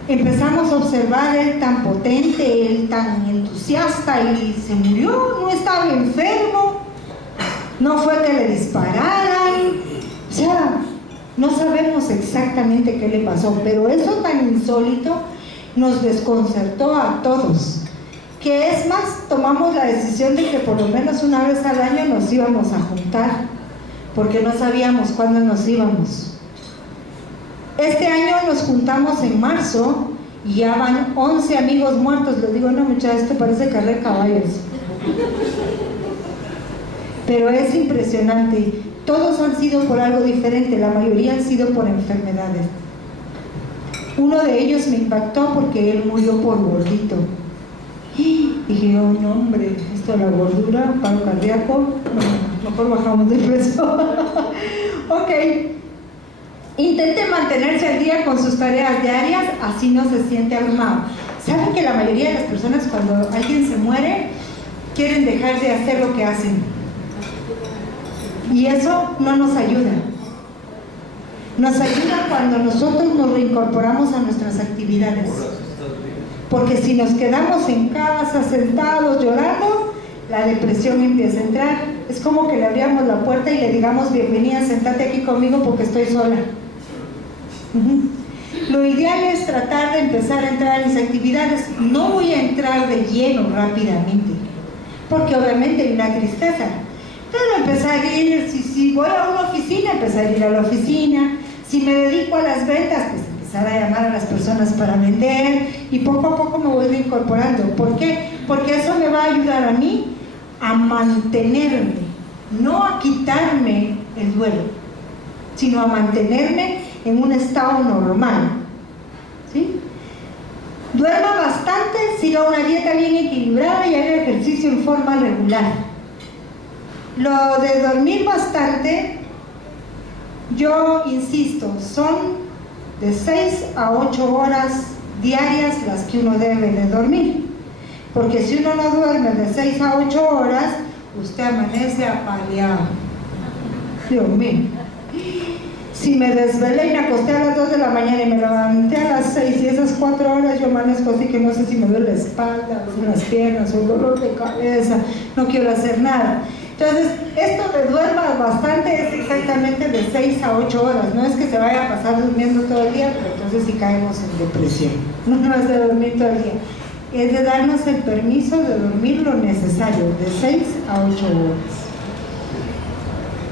Empezamos a observar él tan potente, él tan entusiasta, y se murió, no estaba enfermo, no fue que le dispararan, o sea, no sabemos exactamente qué le pasó, pero eso tan insólito nos desconcertó a todos, que es más, tomamos la decisión de que por lo menos una vez al año nos íbamos a juntar, porque no sabíamos cuándo nos íbamos. Este año nos juntamos en marzo y ya van 11 amigos muertos. Les digo, no muchachos, esto parece carrera de caballos. Pero es impresionante. todos han sido por algo diferente, la mayoría han sido por enfermedades. Uno de ellos me impactó porque él murió por gordito. Y dije, oh no hombre, esto de la gordura, paro cardíaco, no, mejor bajamos de peso. Ok, intente mantenerse al día con sus tareas diarias, así no se siente abrumado. ¿Saben que la mayoría de las personas cuando alguien se muere, quieren dejar de hacer lo que hacen? Y eso no nos ayuda. Nos ayuda cuando nosotros nos reincorporamos a nuestras actividades. Porque si nos quedamos en casa, sentados, llorando, la depresión empieza a entrar. Es como que le abríamos la puerta y le digamos, bienvenida, sentate aquí conmigo porque estoy sola. Lo ideal es tratar de empezar a entrar en mis actividades. No voy a entrar de lleno rápidamente, porque obviamente hay una tristeza. Pero empezar a ir, si voy a una oficina, empezar a ir a la oficina. Si me dedico a las ventas, pues empezar a llamar a las personas para vender, y poco a poco me voy reincorporando. ¿Por qué? Porque eso me va a ayudar a mí a mantenerme, no a quitarme el duelo, sino a mantenerme en un estado normal. ¿Sí? Duerma bastante, siga una dieta bien equilibrada y haga ejercicio en forma regular. Lo de dormir bastante, yo insisto, son de 6 a 8 horas diarias las que uno debe de dormir. Porque si uno no duerme de 6 a 8 horas, usted amanece apaleado. Dios mío. Si me desvelé y me acosté a las 2 de la mañana y me levanté a las 6 y esas 4 horas yo amanezco así que no sé si me duele la espalda, o las piernas, o el dolor de cabeza, no quiero hacer nada. Entonces, esto de duerma bastante es exactamente de 6 a 8 horas. No es que se vaya a pasar durmiendo todo el día, pero entonces sí caemos en depresión. No es de dormir todo el día. Es de darnos el permiso de dormir lo necesario, de 6 a 8 horas.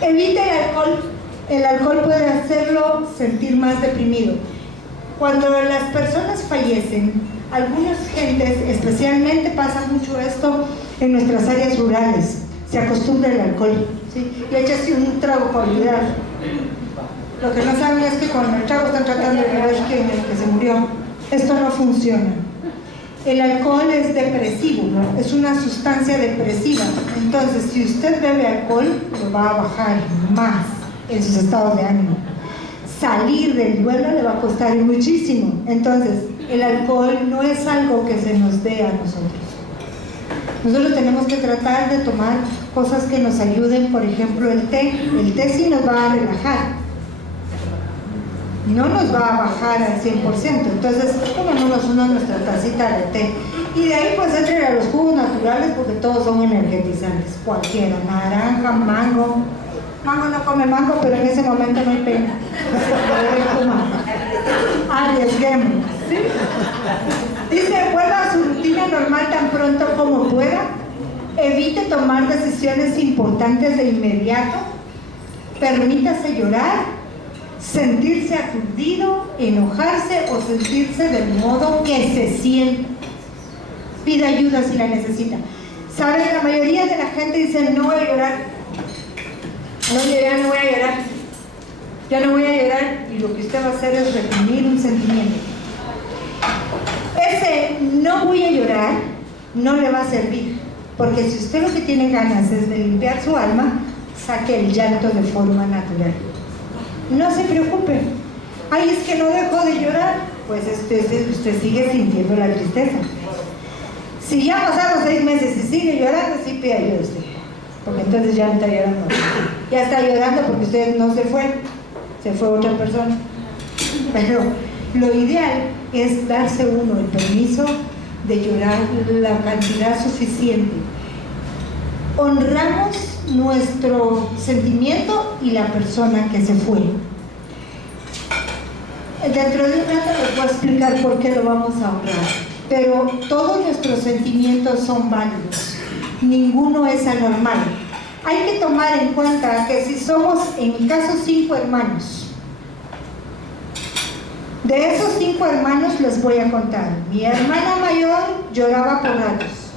Evite el alcohol. El alcohol puede hacerlo sentir más deprimido. Cuando las personas fallecen, algunas gentes, especialmente pasa mucho esto en nuestras áreas rurales, se acostumbra el alcohol, ¿sí? Y échase un trago para olvidar. Lo que no saben es que con el trago están tratando de ver quién es el que se murió. Esto no funciona. El alcohol es depresivo, ¿no? Es una sustancia depresiva. Entonces, si usted bebe alcohol, lo va a bajar más en sus estados de ánimo. Salir del duelo le va a costar muchísimo. Entonces, el alcohol no es algo que se nos dé a nosotros. Nosotros tenemos que tratar de tomar cosas que nos ayuden, por ejemplo el té. El té sí nos va a relajar, no nos va a bajar al 100%. Entonces, tomémonos nuestra tacita de té. Y de ahí pues entren a los jugos naturales porque todos son energizantes. Cualquiera, naranja, mango. Mango no come mango, pero en ese momento no hay pena. Arriesguemos, ¿sí? Dice, vuelva a su rutina normal tan pronto como pueda. Evite tomar decisiones importantes de inmediato. Permítase llorar, sentirse aturdido, enojarse o sentirse del modo que se siente. Pida ayuda si la necesita. ¿Saben? La mayoría de la gente dice, no voy a llorar. No, yo ya no voy a llorar. Ya no voy a llorar. Y lo que usted va a hacer es reprimir un sentimiento. Ese no voy a llorar no le va a servir. Porque si usted lo que tiene ganas es de limpiar su alma, saque el llanto de forma natural. No se preocupe. Ay, es que no dejó de llorar. Pues usted sigue sintiendo la tristeza. Si ya pasaron 6 meses y sigue llorando, sí pida ayuda usted. Porque entonces ya no está llorando. Ya está llorando porque usted no se fue otra persona. Pero lo ideal es darse uno el permiso de llorar la cantidad suficiente. Honramos nuestro sentimiento y la persona que se fue. Dentro de un rato les voy a explicar por qué lo vamos a honrar. Pero todos nuestros sentimientos son válidos. Ninguno es anormal. Hay que tomar en cuenta que si somos, en mi caso, 5 hermanos, de esos 5 hermanos les voy a contar. Mi hermana mayor lloraba por ratos.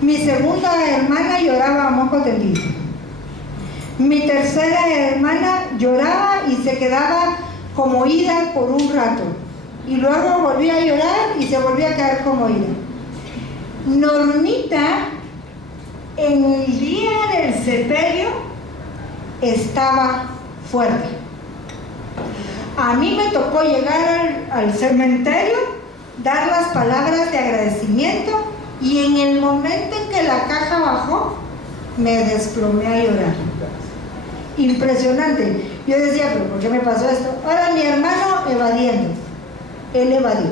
Mi segunda hermana lloraba a moco tendido. Mi tercera hermana lloraba y se quedaba como ida por un rato. Y luego volvía a llorar y se volvía a quedar como ida. Normita, en el día del sepelio, estaba fuerte. A mí me tocó llegar al cementerio, dar las palabras de agradecimiento, y en el momento en que la caja bajó, me desplomé a llorar. Impresionante. Yo decía, pero ¿por qué me pasó esto? Ahora mi hermano evadiendo. Él evadió.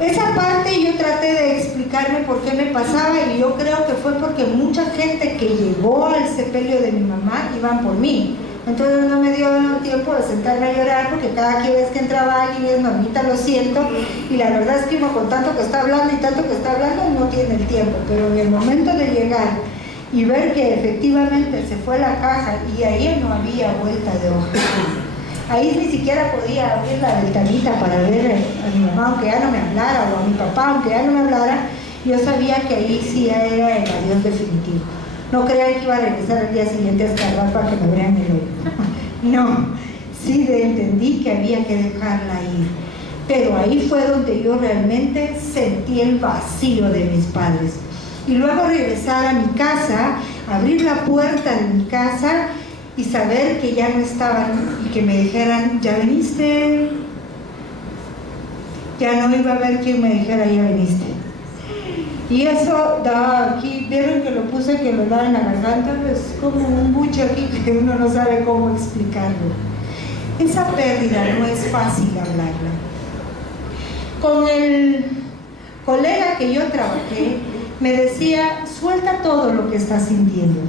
Esa parte yo traté de explicarme por qué me pasaba, y yo creo que fue porque mucha gente que llegó al sepelio de mi mamá iban por mí. Entonces no me dio tiempo de sentarme a llorar, porque cada vez que entraba alguien es Normita, lo siento, y la verdad es que uno con tanto que está hablando y tanto que está hablando no tiene el tiempo. Pero en el momento de llegar y ver que efectivamente se fue la caja y ahí no había vuelta de hoja, ahí ni siquiera podía abrir la ventanita para ver a mi mamá aunque ya no me hablara, o a mi papá aunque ya no me hablara, yo sabía que ahí sí era el adiós definitivo. No crean que iba a regresar al día siguiente a escarbar para que me abrieran el oído. No, sí entendí que había que dejarla ir. Pero ahí fue donde yo realmente sentí el vacío de mis padres. Y luego regresar a mi casa, abrir la puerta de mi casa y saber que ya no estaban, y que me dijeran, ¿ya veniste? Ya no iba a haber quien me dijera, ¿ya veniste? Y eso da aquí, vieron que lo puse, que lo da en la garganta, es como un buche aquí que uno no sabe cómo explicarlo. Esa pérdida no es fácil hablarla. Con el colega que yo trabajé, me decía, suelta todo lo que estás sintiendo.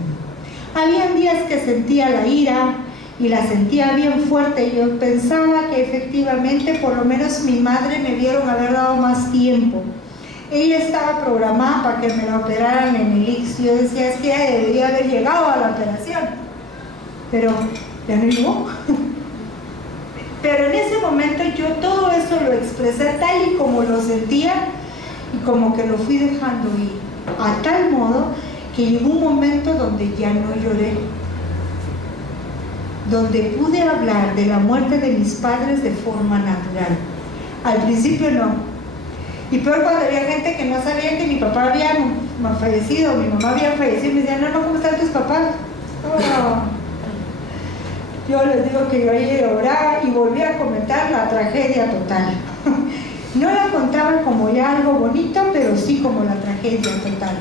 Había días que sentía la ira y la sentía bien fuerte, y yo pensaba que efectivamente por lo menos mi madre me vieron haber dado más tiempo. Ella estaba programada para que me la operaran en el IX. Yo decía, es que ella debería haber llegado a la operación, pero ya no llegó. Pero en ese momento yo todo eso lo expresé tal y como lo sentía, y como que lo fui dejando ir, a tal modo que llegó un momento donde ya no lloré, donde pude hablar de la muerte de mis padres de forma natural. Al principio no. Y peor cuando había gente que no sabía que mi papá había fallecido, mi mamá había fallecido, y me decían, no, ¿cómo están tus papás? Oh. Yo les digo que yo ahí oraba y volví a comentar la tragedia total. No la contaba como ya algo bonito, pero sí como la tragedia total.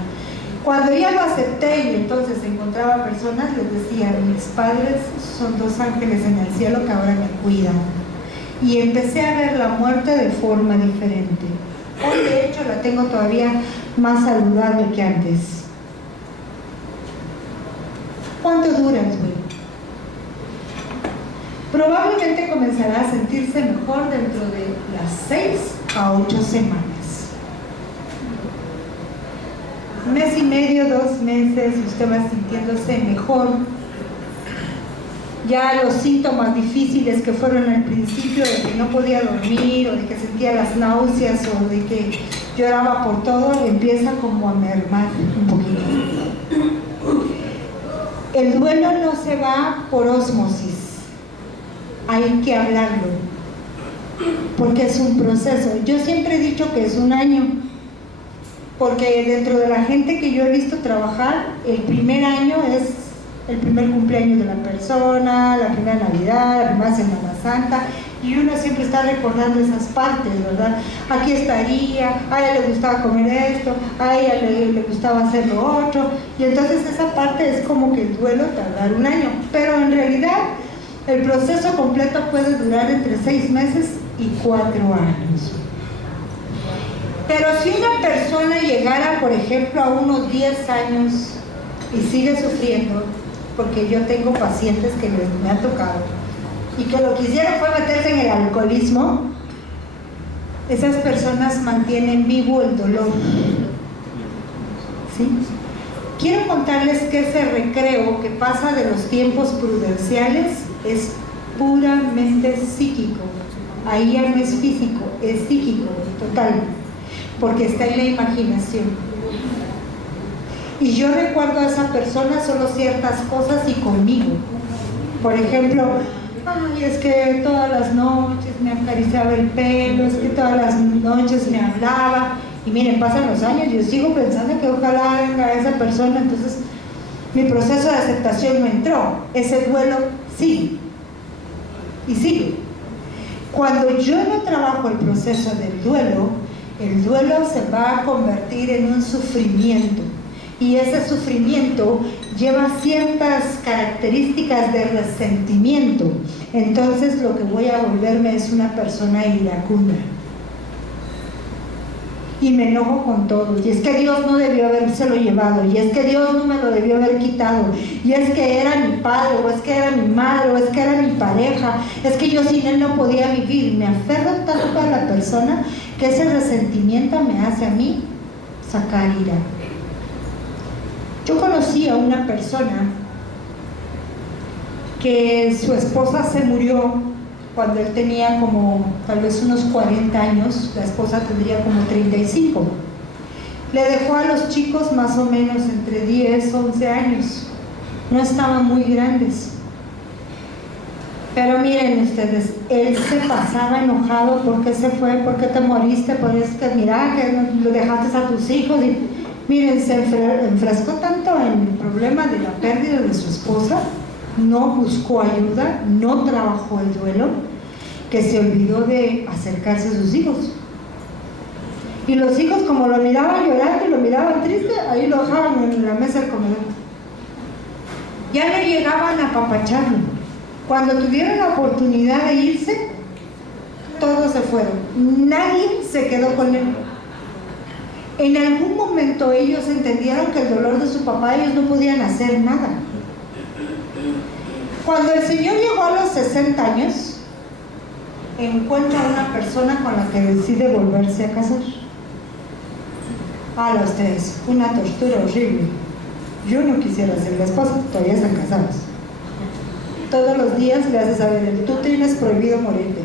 Cuando ya lo acepté y entonces encontraba personas, les decía, mis padres son dos ángeles en el cielo que ahora me cuidan. Y empecé a ver la muerte de forma diferente. Hoy de hecho la tengo todavía más saludable que antes. ¿Cuánto duras, güey? Probablemente comenzará a sentirse mejor dentro de las 6 a 8 semanas. Un mes y medio, 2 meses, usted va sintiéndose mejor. Ya los síntomas difíciles que fueron al principio, de que no podía dormir, o de que sentía las náuseas, o de que lloraba por todo, empieza como a mermar un poquito. El duelo no se va por ósmosis, hay que hablarlo, porque es un proceso. Yo siempre he dicho que es un año, porque dentro de la gente que yo he visto trabajar, el primer año es el primer cumpleaños de la persona, la primera Navidad, la primera Semana Santa, y uno siempre está recordando esas partes, ¿verdad? Aquí estaría, a ella le gustaba comer esto, a ella le gustaba hacer lo otro, y entonces esa parte es como que el duelo tardar un año, pero en realidad el proceso completo puede durar entre 6 meses y 4 años. Pero si una persona llegara, por ejemplo, a unos 10 años y sigue sufriendo, porque yo tengo pacientes que me ha tocado y que lo que hicieron fue meterse en el alcoholismo, esas personas mantienen vivo el dolor. ¿Sí? Quiero contarles que ese recreo que pasa de los tiempos prudenciales es puramente psíquico. Ahí ya no es físico, es psíquico, total, porque está en la imaginación. y yo recuerdo a esa persona solo ciertas cosas y conmigo. Por ejemplo, ay, es que todas las noches me acariciaba el pelo, es que todas las noches me hablaba, y miren, pasan los años, yo sigo pensando que ojalá venga esa persona, entonces mi proceso de aceptación no entró, ese duelo sigue, y sigue. Cuando yo no trabajo el proceso del duelo, el duelo se va a convertir en un sufrimiento, y ese sufrimiento lleva ciertas características de resentimiento. Entonces lo que voy a volverme es una persona iracunda, y me enojo con todos, y es que Dios no debió habérselo llevado, y es que Dios no me lo debió haber quitado, y es que era mi padre, o es que era mi madre, o es que era mi pareja, es que yo sin él no podía vivir. Me aferro tanto a la persona que ese resentimiento me hace a mí sacar ira. Yo conocí a una persona que su esposa se murió cuando él tenía como tal vez unos 40 años, la esposa tendría como 35. Le dejó a los chicos más o menos entre 10, 11 años, no estaban muy grandes. Pero miren ustedes, él se pasaba enojado. ¿Por qué se fue? ¿Por qué te moriste? Por eso que mira, que lo dejaste a tus hijos. Y miren, se enfrascó tanto en el problema de la pérdida de su esposa, no buscó ayuda, no trabajó el duelo, que se olvidó de acercarse a sus hijos. Y los hijos, como lo miraban llorando y lo miraban triste, ahí lo dejaban en la mesa del comedor. Ya no llegaban a apapacharlo. Cuando tuvieron la oportunidad de irse, todos se fueron. Nadie se quedó con él. En algún momento ellos entendieron que el dolor de su papá, ellos no podían hacer nada. Cuando el Señor llegó a los 60 años, encuentra a una persona con la que decide volverse a casar. A los tres, una tortura horrible. Yo no quisiera ser la esposa, todavía están casados. Todos los días le hace saber, tú tienes prohibido morirte.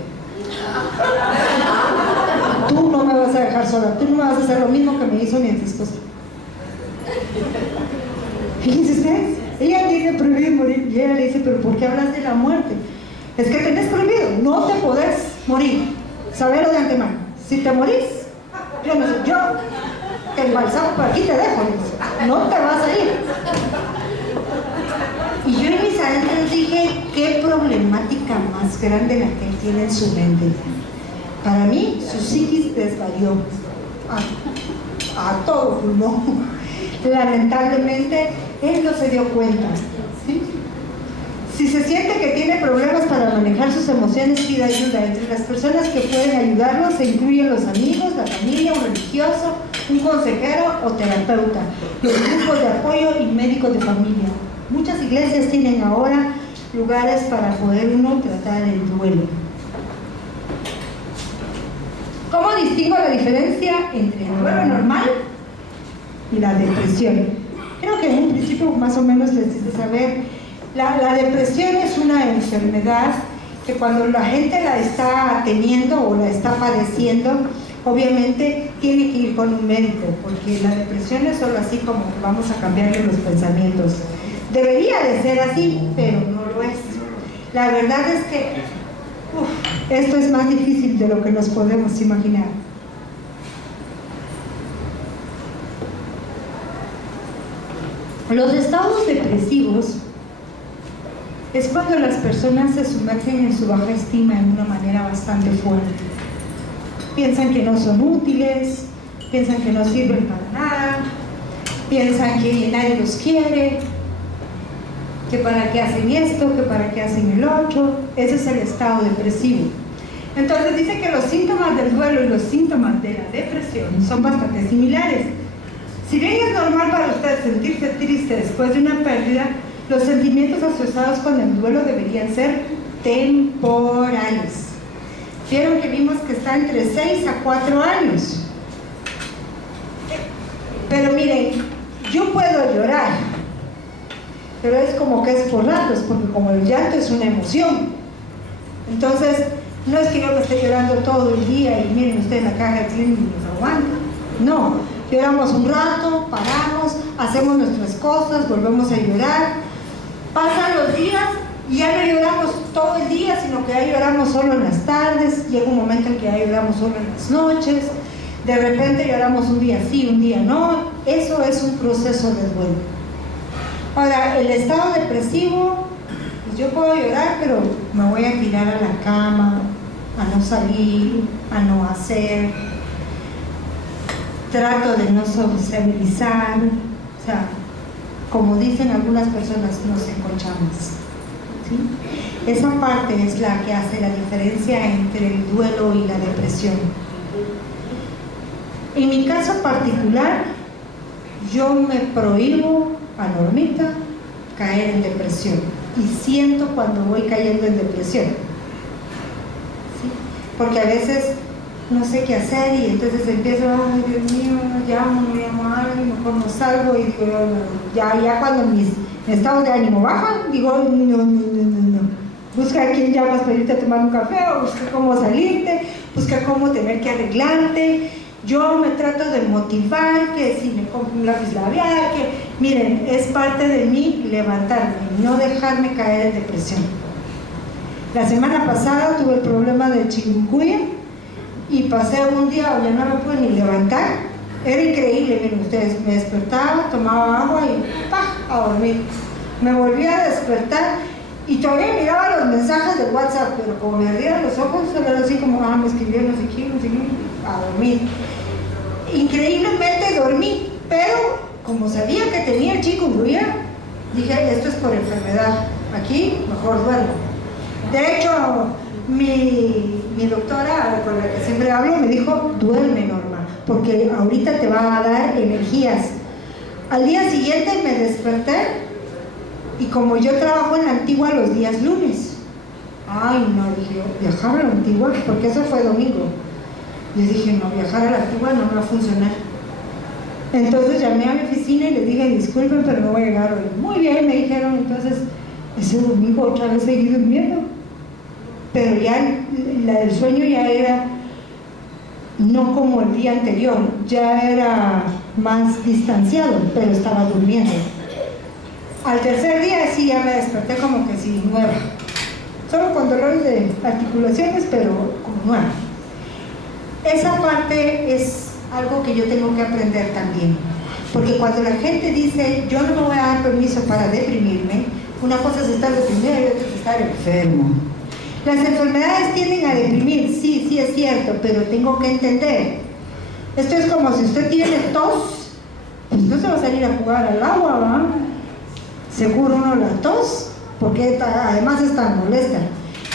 Tú no me vas a dejar sola, tú no me vas a hacer lo mismo que me hizo mi ex esposa. Fíjense ustedes, ella tiene prohibido morir, y ella le dice, pero ¿por qué hablas de la muerte? Es que tenés prohibido, no te podés morir, sabelo de antemano. Si te morís, yo no sé, yo te embalsamo por aquí, te dejo, no te vas a ir. Y yo en mis adentros dije, qué problemática más grande la que él tiene en su mente. Para mí, su psiquis desvarió a todo pulmón. Lamentablemente, él no se dio cuenta, ¿sí? Si se siente que tiene problemas para manejar sus emociones, pida ayuda. Entre las personas que pueden ayudarlo se incluyen los amigos, la familia, un religioso, un consejero o terapeuta, los grupos de apoyo y médicos de familia. Muchas iglesias tienen ahora lugares para poder uno tratar el duelo. ¿Cómo distingo la diferencia entre el duelo normal y la depresión? Creo que en un principio más o menos les hice saber. La depresión es una enfermedad que cuando la gente la está teniendo o la está padeciendo, obviamente tiene que ir con un médico, porque la depresión es solo así como que vamos a cambiarle los pensamientos. Debería de ser así, pero no lo es. La verdad es que esto es más difícil de lo que nos podemos imaginar. Los estados depresivos es cuando las personas se sumergen en su baja estima en una manera bastante fuerte. Piensan que no son útiles, piensan que no sirven para nada, piensan que nadie los quiere, que para qué hacen esto, que para qué hacen el otro. Ese es el estado depresivo. Entonces dice que los síntomas del duelo y los síntomas de la depresión son bastante similares. Si bien es normal para usted sentirse triste después de una pérdida, los sentimientos asociados con el duelo deberían ser temporales. Vieron que vimos que está entre 6 a 4 años. Pero miren, yo puedo llorar, pero es como que es por ratos, porque como el llanto es una emoción. Entonces, no es que yo me esté llorando todo el día y miren ustedes la caja de clínica y los aguanto. No, Lloramos un rato, paramos, hacemos nuestras cosas, volvemos a llorar. Pasan los días y ya no lloramos todo el día, sino que ya lloramos solo en las tardes. Llega un momento en que ya lloramos solo en las noches. De repente lloramos un día sí, un día no. Eso es un proceso de duelo. Ahora, el estado depresivo, pues yo puedo llorar, pero me voy a tirar a la cama, a no salir, a no hacer. Trato de no sociabilizar. O sea, como dicen algunas personas, nos enconchamos. ¿Sí? Esa parte es la que hace la diferencia entre el duelo y la depresión. En mi caso particular, yo me prohíbo a Normita caer en depresión y siento cuando voy cayendo en depresión. ¿Sí? Porque a veces no sé qué hacer y entonces empiezo, ay Dios mío, no llamo a alguien, mejor no salgo y digo, ya cuando mis estados de ánimo bajan, digo, no. Busca a quién llamas para irte a tomar un café, o busca cómo salirte, busca cómo tener que arreglarte. Yo me trato de motivar, que si me compro un lápiz labial, que miren, es parte de mí levantarme, no dejarme caer en depresión. La semana pasada tuve el problema de chikungunya y pasé un día, ya no me pude ni levantar. Era increíble, miren ustedes, me despertaba, tomaba agua y ¡pah!, a dormir. Me volví a despertar y todavía miraba los mensajes de WhatsApp, pero como me ardían los ojos, solo era así como, me escribió no sé quién, a dormir. Increíblemente dormí, pero como sabía que tenía el chikungunya, dije, esto es por enfermedad, aquí mejor duermo. De hecho, mi doctora, con la que siempre hablo, me dijo, duerme Norma, porque ahorita te va a dar energías. Al día siguiente me desperté y como yo trabajo en la Antigua los días lunes, dije, viajar a la Antigua, porque eso fue domingo. Yo dije, no, viajar a la Antigua no me va a funcionar. Entonces llamé a mi oficina y les dije, disculpen, pero no voy a llegar hoy. Muy bien, me dijeron. Entonces ese domingo otra vez seguí durmiendo, pero ya el sueño ya era no como el día anterior, ya era más distanciado, pero estaba durmiendo. Al tercer día sí ya me desperté como que sí, nueva, solo con dolores de articulaciones, pero como nueva. Esa parte es algo que yo tengo que aprender también, porque cuando la gente dice yo no me voy a dar permiso para deprimirme, una cosa es estar deprimida y otra es estar enfermo. Las enfermedades tienden a deprimir, sí es cierto, pero tengo que entender, esto es como si usted tiene tos, pues no se va a salir a jugar al agua, ¿va? Seguro uno la tos, porque además es tan molesta.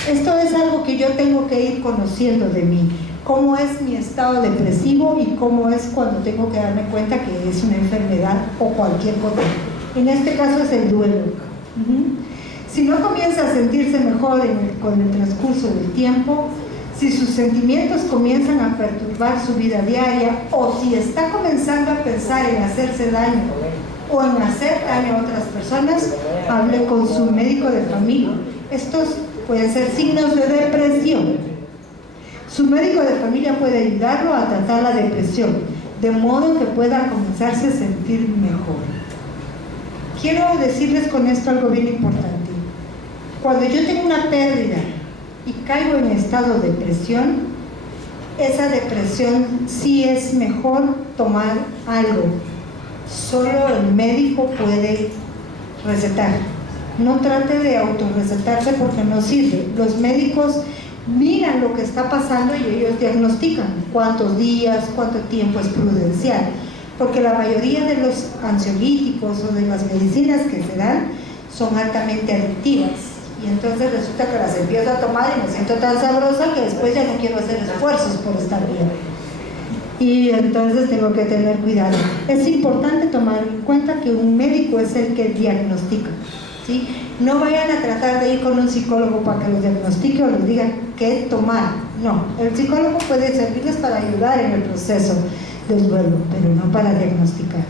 Esto es algo que yo tengo que ir conociendo de mí, cómo es mi estado depresivo y cómo es cuando tengo que darme cuenta que es una enfermedad o cualquier cosa. En este caso es el duelo. Si no comienza a sentirse mejor con el transcurso del tiempo, si sus sentimientos comienzan a perturbar su vida diaria, o si está comenzando a pensar en hacerse daño o en hacer daño a otras personas, hable con su médico de familia. Estos pueden ser signos de depresión. Su médico de familia puede ayudarlo a tratar la depresión, de modo que pueda comenzarse a sentir mejor. Quiero decirles con esto algo bien importante. Cuando yo tengo una pérdida y caigo en estado de depresión, esa depresión sí es mejor tomar algo. Solo el médico puede recetar. No trate de autorrecetarse porque no sirve. Los médicos miran lo que está pasando y ellos diagnostican cuántos días, cuánto tiempo es prudencial, porque la mayoría de los ansiolíticos o de las medicinas que se dan son altamente adictivas, y entonces resulta que las empiezo a tomar y me siento tan sabrosa que después ya no quiero hacer esfuerzos por estar bien, y entonces tengo que tener cuidado. Es importante tomar en cuenta que un médico es el que diagnostica, ¿sí? No vayan a tratar de ir con un psicólogo para que los diagnostique o les diga qué tomar. No, el psicólogo puede servirles para ayudar en el proceso del duelo, pero no para diagnosticar.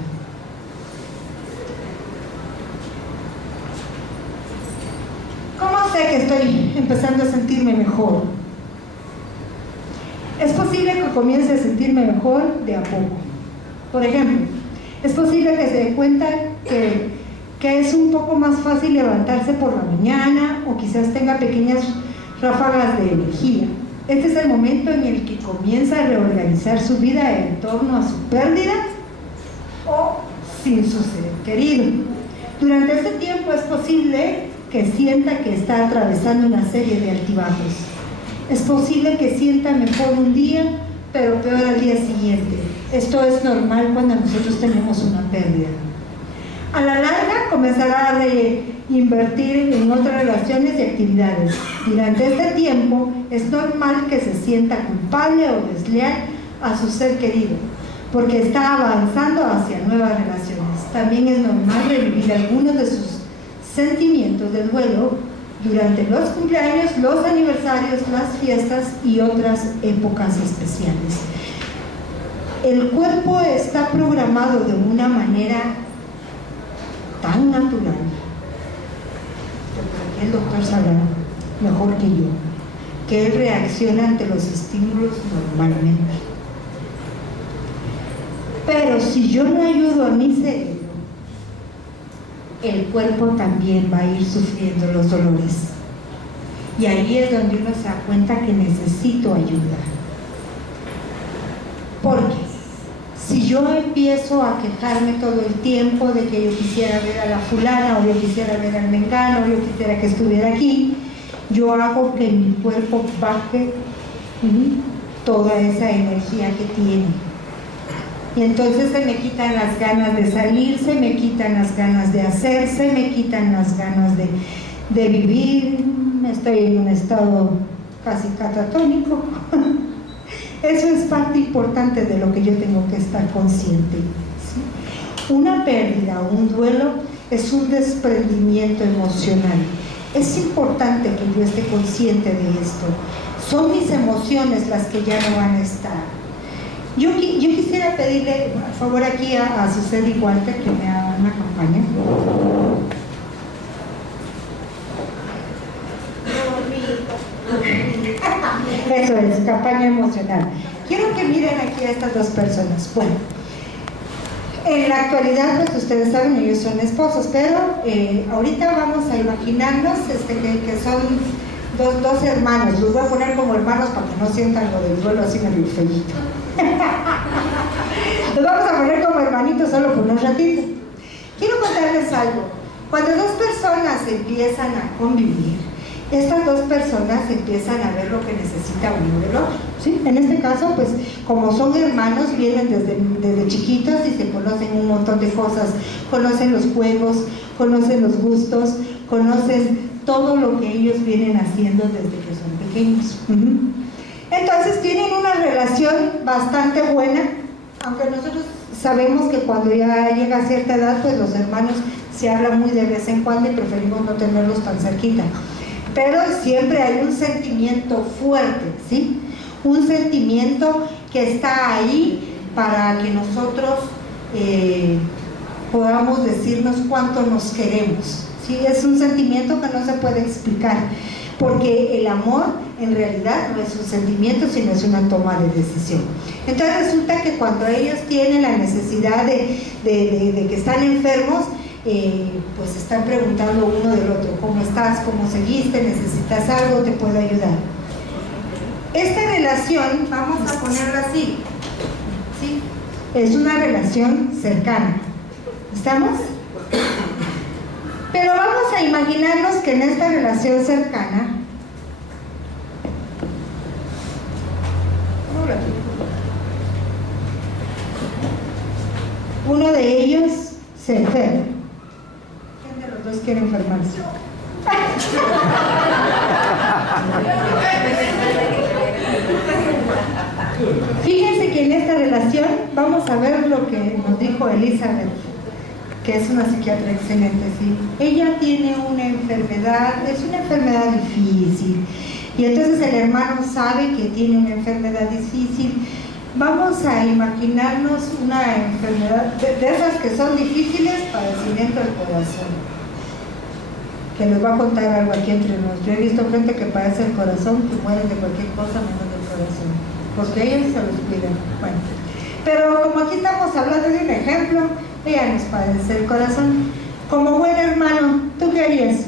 ¿Cómo sé que estoy empezando a sentirme mejor? Es posible que comience a sentirme mejor de a poco. Por ejemplo, es posible que se dé cuenta que es un poco más fácil levantarse por la mañana, o quizás tenga pequeñas ráfagas de energía. Este es el momento en el que comienza a reorganizar su vida en torno a su pérdida o sin su ser querido. Durante este tiempo es posible que sienta que está atravesando una serie de altibajos. Es posible que sienta mejor un día, pero peor al día siguiente. Esto es normal cuando nosotros tenemos una pérdida. A la larga comenzará a reinvertir en otras relaciones y actividades. Durante este tiempo es normal que se sienta culpable o desleal a su ser querido, porque está avanzando hacia nuevas relaciones. También es normal revivir algunos de sus sentimientos de duelo durante los cumpleaños, los aniversarios, las fiestas y otras épocas especiales. El cuerpo está programado de una manera tan natural, porque el doctor sabrá mejor que yo, que él reacciona ante los estímulos normalmente. Pero si yo no ayudo a mi cerebro, el cuerpo también va a ir sufriendo los dolores. Y ahí es donde uno se da cuenta que necesito ayuda. Porque si yo empiezo a quejarme todo el tiempo de que yo quisiera ver a la fulana, o yo quisiera ver al mengano, o yo quisiera que estuviera aquí, yo hago que mi cuerpo baje toda esa energía que tiene. Y entonces se me quitan las ganas de salir, se me quitan las ganas de hacer, se me quitan las ganas de vivir. Estoy en un estado casi catatónico. Eso es parte importante de lo que yo tengo que estar consciente, ¿sí? Una pérdida o un duelo es un desprendimiento emocional. Es importante que yo esté consciente de esto. Son mis emociones las que ya no van a estar. Yo quisiera pedirle, por favor, aquí a Suseli Walter que me haga una campaña. Eso es, campaña emocional. Quiero que miren aquí a estas dos personas. Bueno, en la actualidad, pues ustedes saben, ellos son esposos, pero ahorita vamos a imaginarnos que son dos hermanos. Los voy a poner como hermanos para que no sientan lo del duelo así medio feíto. Los vamos a poner como hermanitos solo por un ratito. Quiero contarles algo. Cuando dos personas empiezan a convivir, estas dos personas empiezan a ver lo que necesita uno del otro, ¿sí? En este caso, pues como son hermanos, vienen desde chiquitos y se conocen un montón de cosas, conocen los juegos, conocen los gustos, conocen todo lo que ellos vienen haciendo desde que son pequeños. Entonces tienen una relación bastante buena, aunque nosotros sabemos que cuando ya llega a cierta edad, pues los hermanos se hablan muy de vez en cuando y preferimos no tenerlos tan cerquita. Pero siempre hay un sentimiento fuerte, ¿sí? Un sentimiento que está ahí para que nosotros podamos decirnos cuánto nos queremos, ¿sí? Es un sentimiento que no se puede explicar, porque el amor en realidad no es un sentimiento, sino es una toma de decisión. Entonces resulta que cuando ellos tienen la necesidad de que están enfermos, pues están preguntando uno del otro: ¿cómo estás? ¿Cómo seguiste? ¿Necesitas algo? ¿Te puedo ayudar? Esta relación, vamos a ponerla así, ¿sí? Es una relación cercana. ¿Estamos? Pero vamos a imaginarnos que en esta relación cercana uno de ellos se enferma. ¿Quién de los dos quiere enfermarse? Fíjense que en esta relación vamos a ver lo que nos dijo Elizabeth, que es una psiquiatra excelente, ¿sí? Ella tiene una enfermedad, es una enfermedad difícil, y entonces el hermano sabe que tiene una enfermedad difícil. Vamos a imaginarnos una enfermedad de esas que son difíciles, padecimiento del corazón, que les voy a contar algo aquí entre nosotros. Yo he visto gente que padece el corazón, que mueren de cualquier cosa menos del corazón, porque ellos se los cuidan. Bueno, Pero como aquí estamos hablando de un ejemplo, ella nos padece el corazón. Como buen hermano, ¿tú qué harías?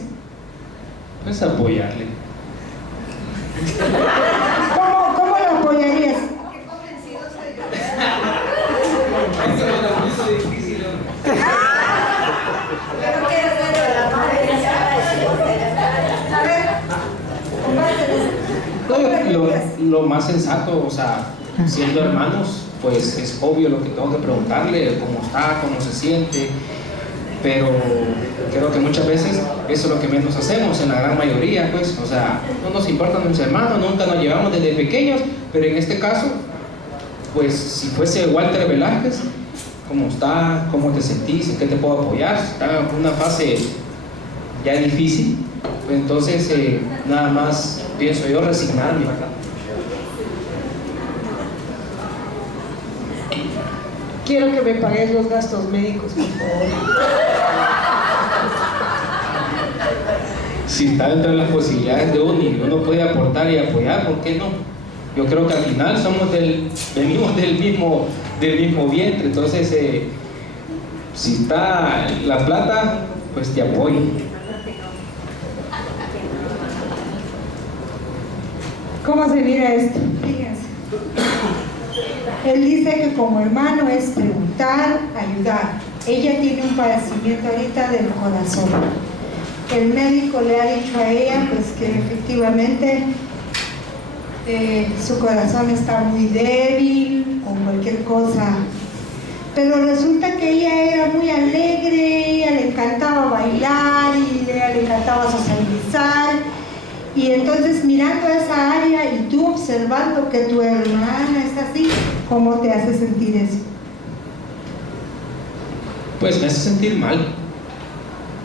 Pues apoyarle. ¿Cómo lo apoyarías? Lo más sensato, o sea, siendo hermanos, pues es obvio lo que tengo que preguntarle, cómo está, cómo se siente, pero creo que muchas veces eso es lo que menos hacemos, en la gran mayoría, pues, o sea, no nos importan nuestros hermanos, nunca nos llevamos desde pequeños, pero en este caso, pues, si fuese Walter Velázquez, ¿cómo está? ¿Cómo te sentís? ¿En qué te puedo apoyar? Si está en una fase ya difícil, pues entonces nada más pienso yo resignarme. Quiero que me pagues los gastos médicos, por favor. Si está dentro de las posibilidades de uno y uno puede aportar y apoyar, ¿por qué no? Yo creo que al final venimos del mismo vientre, entonces si está la plata, pues te apoyo. ¿Cómo se mira esto? Fíjense. Él dice que como hermano es preguntar, ayudar. Ella tiene un padecimiento ahorita del corazón. El médico le ha dicho a ella pues que efectivamente su corazón está muy débil o cualquier cosa. Pero resulta que ella era muy alegre, ella le encantaba bailar y ella le encantaba socializar. Y entonces mirando a esa área y tú observando que tu hermana es así, ¿cómo te hace sentir eso? Pues me hace sentir mal,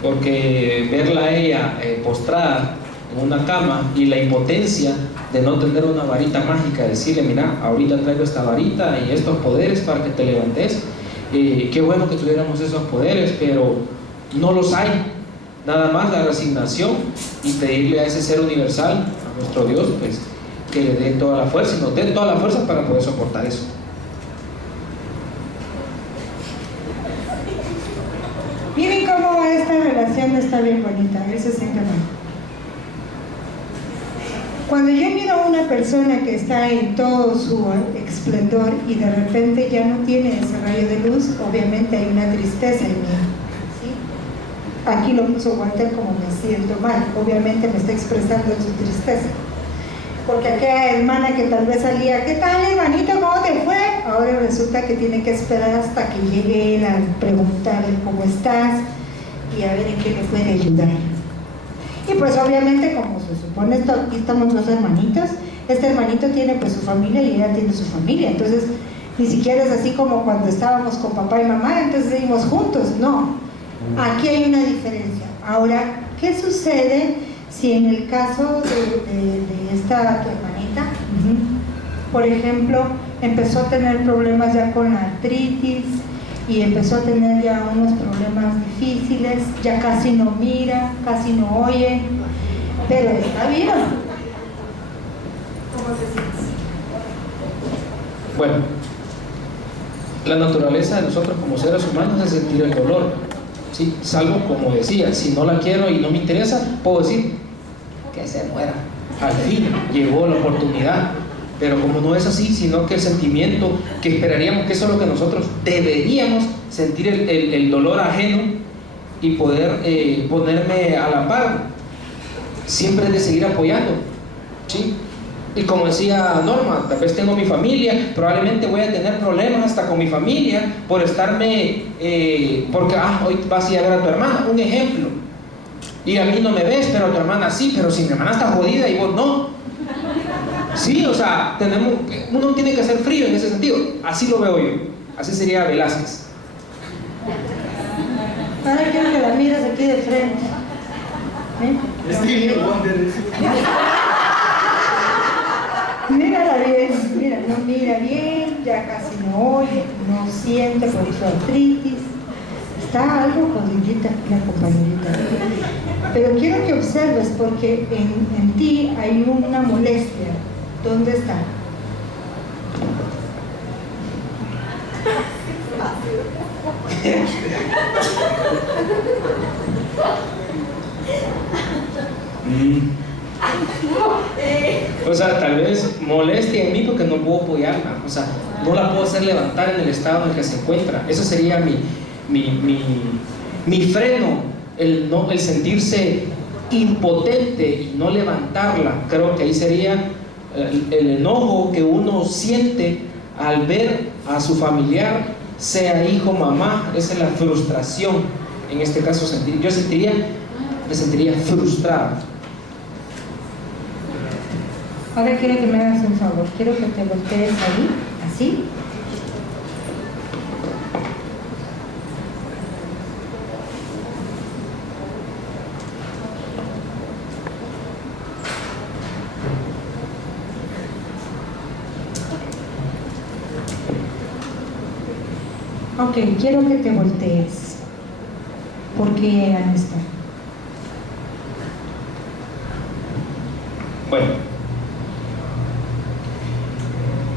porque verla a ella postrada en una cama y la impotencia de no tener una varita mágica, decirle, mira, ahorita traigo esta varita y estos poderes para que te levantes, qué bueno que tuviéramos esos poderes, pero no los hay. Nada más la resignación y pedirle a ese ser universal, a nuestro Dios, pues que le dé toda la fuerza y nos dé toda la fuerza para poder soportar eso. Miren cómo esta relación está bien bonita, eso es siempre mal. Cuando yo miro a una persona que está en todo su esplendor y de repente ya no tiene ese rayo de luz, obviamente hay una tristeza en mí. Aquí lo puso Walter como me siento mal, obviamente me está expresando su tristeza. Porque aquella hermana que tal vez salía, ¿qué tal hermanito? ¿Cómo te fue? Ahora resulta que tiene que esperar hasta que llegue él a preguntarle cómo estás y a ver en qué le puede ayudar. Y pues obviamente como se supone, aquí estamos dos hermanitos, este hermanito tiene pues su familia y ella tiene su familia, entonces ni siquiera es así como cuando estábamos con papá y mamá, entonces seguimos juntos, no. Aquí hay una diferencia. Ahora, ¿qué sucede si en el caso de esta tu hermanita, por ejemplo, empezó a tener problemas ya con la artritis y empezó a tener ya unos problemas difíciles, ya casi no mira, casi no oye, pero está viva? ¿Cómo se siente? Bueno, la naturaleza de nosotros como seres humanos es sentir el dolor. ¿Sí? Salvo, como decía, si no la quiero y no me interesa, puedo decir que se muera. Al fin llegó la oportunidad, pero como no es así, sino que el sentimiento que esperaríamos, que eso es lo que nosotros deberíamos sentir, el dolor ajeno y poder ponerme a la par, siempre es de seguir apoyando, ¿sí? Y como decía Norma, tal vez tengo mi familia, probablemente voy a tener problemas hasta con mi familia por estarme, porque hoy vas a ir a ver a tu hermana, un ejemplo, y a mí no me ves, pero a tu hermana sí, pero si mi hermana está jodida y vos no. Sí, o sea, uno tiene que ser frío en ese sentido, así lo veo yo, así sería Velázquez. Ahora quiero que la miras aquí de frente. Mírala bien, mira, no mira bien, ya casi no oye, no siente por su artritis, está algo jodidita la compañerita. Pero quiero que observes porque en ti hay una molestia. ¿Dónde está? O sea, tal vez molestia en mí porque no puedo apoyarla, o sea, no la puedo hacer levantar en el estado en el que se encuentra. Eso sería mi freno, el sentirse impotente y no levantarla. Creo que ahí sería el enojo que uno siente al ver a su familiar, sea hijo, mamá. Esa es la frustración. En este caso me sentiría frustrado. Ahora quiero que me hagas un favor, quiero que te voltees ahí, así. Ok, quiero que te voltees, porque ya no está. Bueno,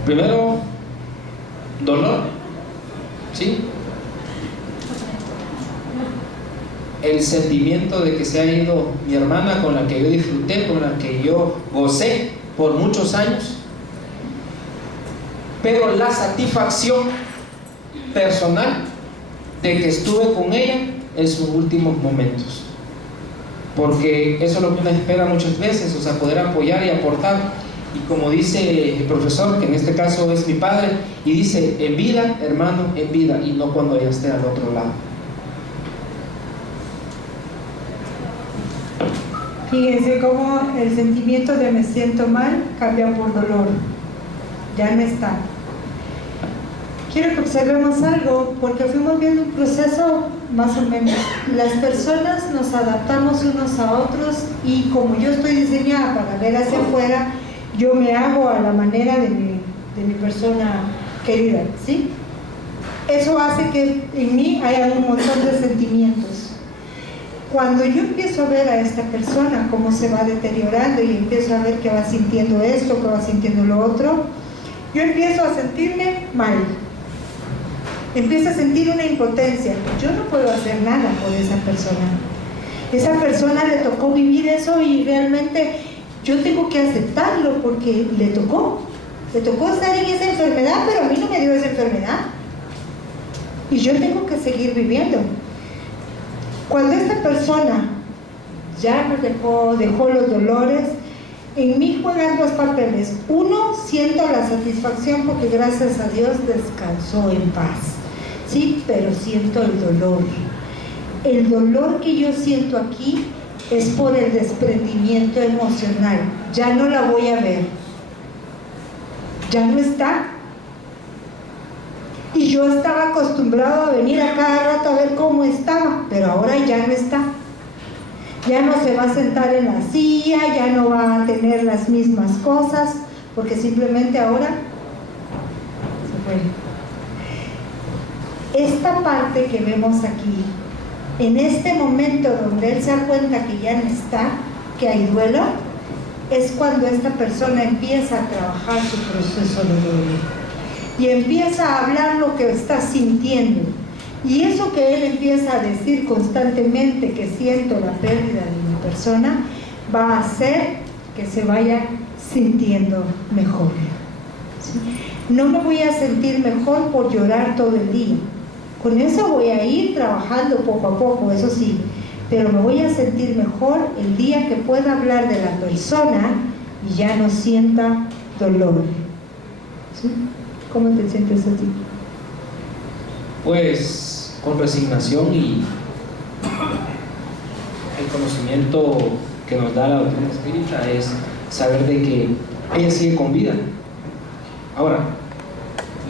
primero, dolor, ¿sí? El sentimiento de que se ha ido mi hermana, con la que yo disfruté, con la que yo gocé por muchos años, pero la satisfacción personal de que estuve con ella en sus últimos momentos, porque eso es lo que uno espera muchas veces, o sea, poder apoyar y aportar. Y como dice el profesor, que en este caso es mi padre, y dice: en vida, hermano, en vida, y no cuando ella esté al otro lado. Fíjense cómo el sentimiento de me siento mal cambia por dolor. Ya no está. Quiero que observemos algo, porque fuimos viendo un proceso más o menos. Las personas nos adaptamos unos a otros, y como yo estoy diseñada para ver hacia afuera, yo me hago a la manera de mi persona querida, ¿sí? Eso hace que en mí haya un montón de sentimientos. Cuando yo empiezo a ver a esta persona cómo se va deteriorando y empiezo a ver que va sintiendo esto, que va sintiendo lo otro, yo empiezo a sentirme mal. Empiezo a sentir una impotencia. Yo no puedo hacer nada por esa persona. Esa persona le tocó vivir eso, y realmente yo tengo que aceptarlo porque le tocó estar en esa enfermedad, pero a mí no me dio esa enfermedad. Y yo tengo que seguir viviendo. Cuando esta persona ya me dejó los dolores, en mí juegan dos papeles. Uno, siento la satisfacción porque gracias a Dios descansó en paz, ¿sí? Pero siento el dolor. El dolor que yo siento aquí es por el desprendimiento emocional. Ya no la voy a ver. Ya no está. Y yo estaba acostumbrado a venir a cada rato a ver cómo estaba, pero ahora ya no está. Ya no se va a sentar en la silla, ya no va a tener las mismas cosas, porque simplemente ahora se fue. Esta parte que vemos aquí, en este momento donde él se da cuenta que ya no está, que hay duelo, es cuando esta persona empieza a trabajar su proceso de duelo y empieza a hablar lo que está sintiendo. Y eso que él empieza a decir constantemente, que siento la pérdida de mi persona, va a hacer que se vaya sintiendo mejor, ¿sí? No me voy a sentir mejor por llorar todo el día. Con eso voy a ir trabajando poco a poco, eso sí, pero me voy a sentir mejor el día que pueda hablar de la persona y ya no sienta dolor, ¿sí? ¿Cómo te sientes a ti? Pues con resignación y el conocimiento que nos da la doctrina espírita es saber de que ella sigue con vida. Ahora,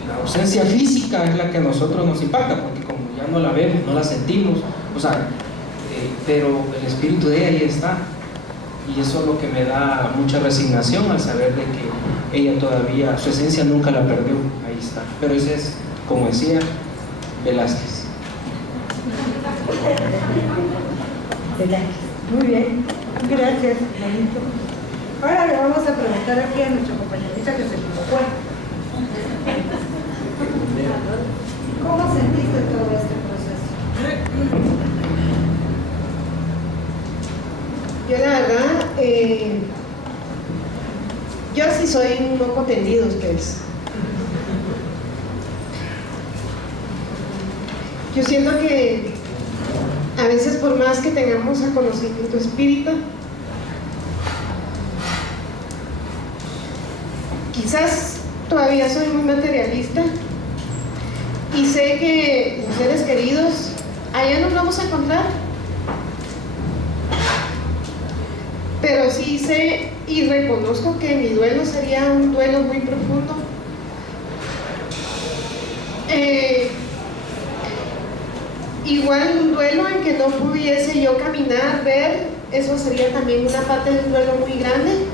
la ausencia física es la que a nosotros nos impacta, porque como ya no la vemos, no la sentimos, o sea, pero el espíritu de ella ahí está, y eso es lo que me da mucha resignación al saber de que ella todavía, su esencia nunca la perdió, ahí está. Pero ese es, como decía Velázquez. Muy bien, gracias, bonito. Ahora le vamos a preguntar aquí a nuestra compañerita que se equivocó. ¿Cómo sentiste todo este proceso? Yo la verdad, yo sí soy un poco tendido, ustedes. Yo siento que a veces por más que tengamos el conocimiento espírita, quizás todavía soy muy materialista y sé que los seres queridos allá nos vamos a encontrar, pero sí sé y reconozco que mi duelo sería un duelo muy profundo. Igual un duelo en que no pudiese yo caminar, ver, eso sería también una parte de un duelo muy grande.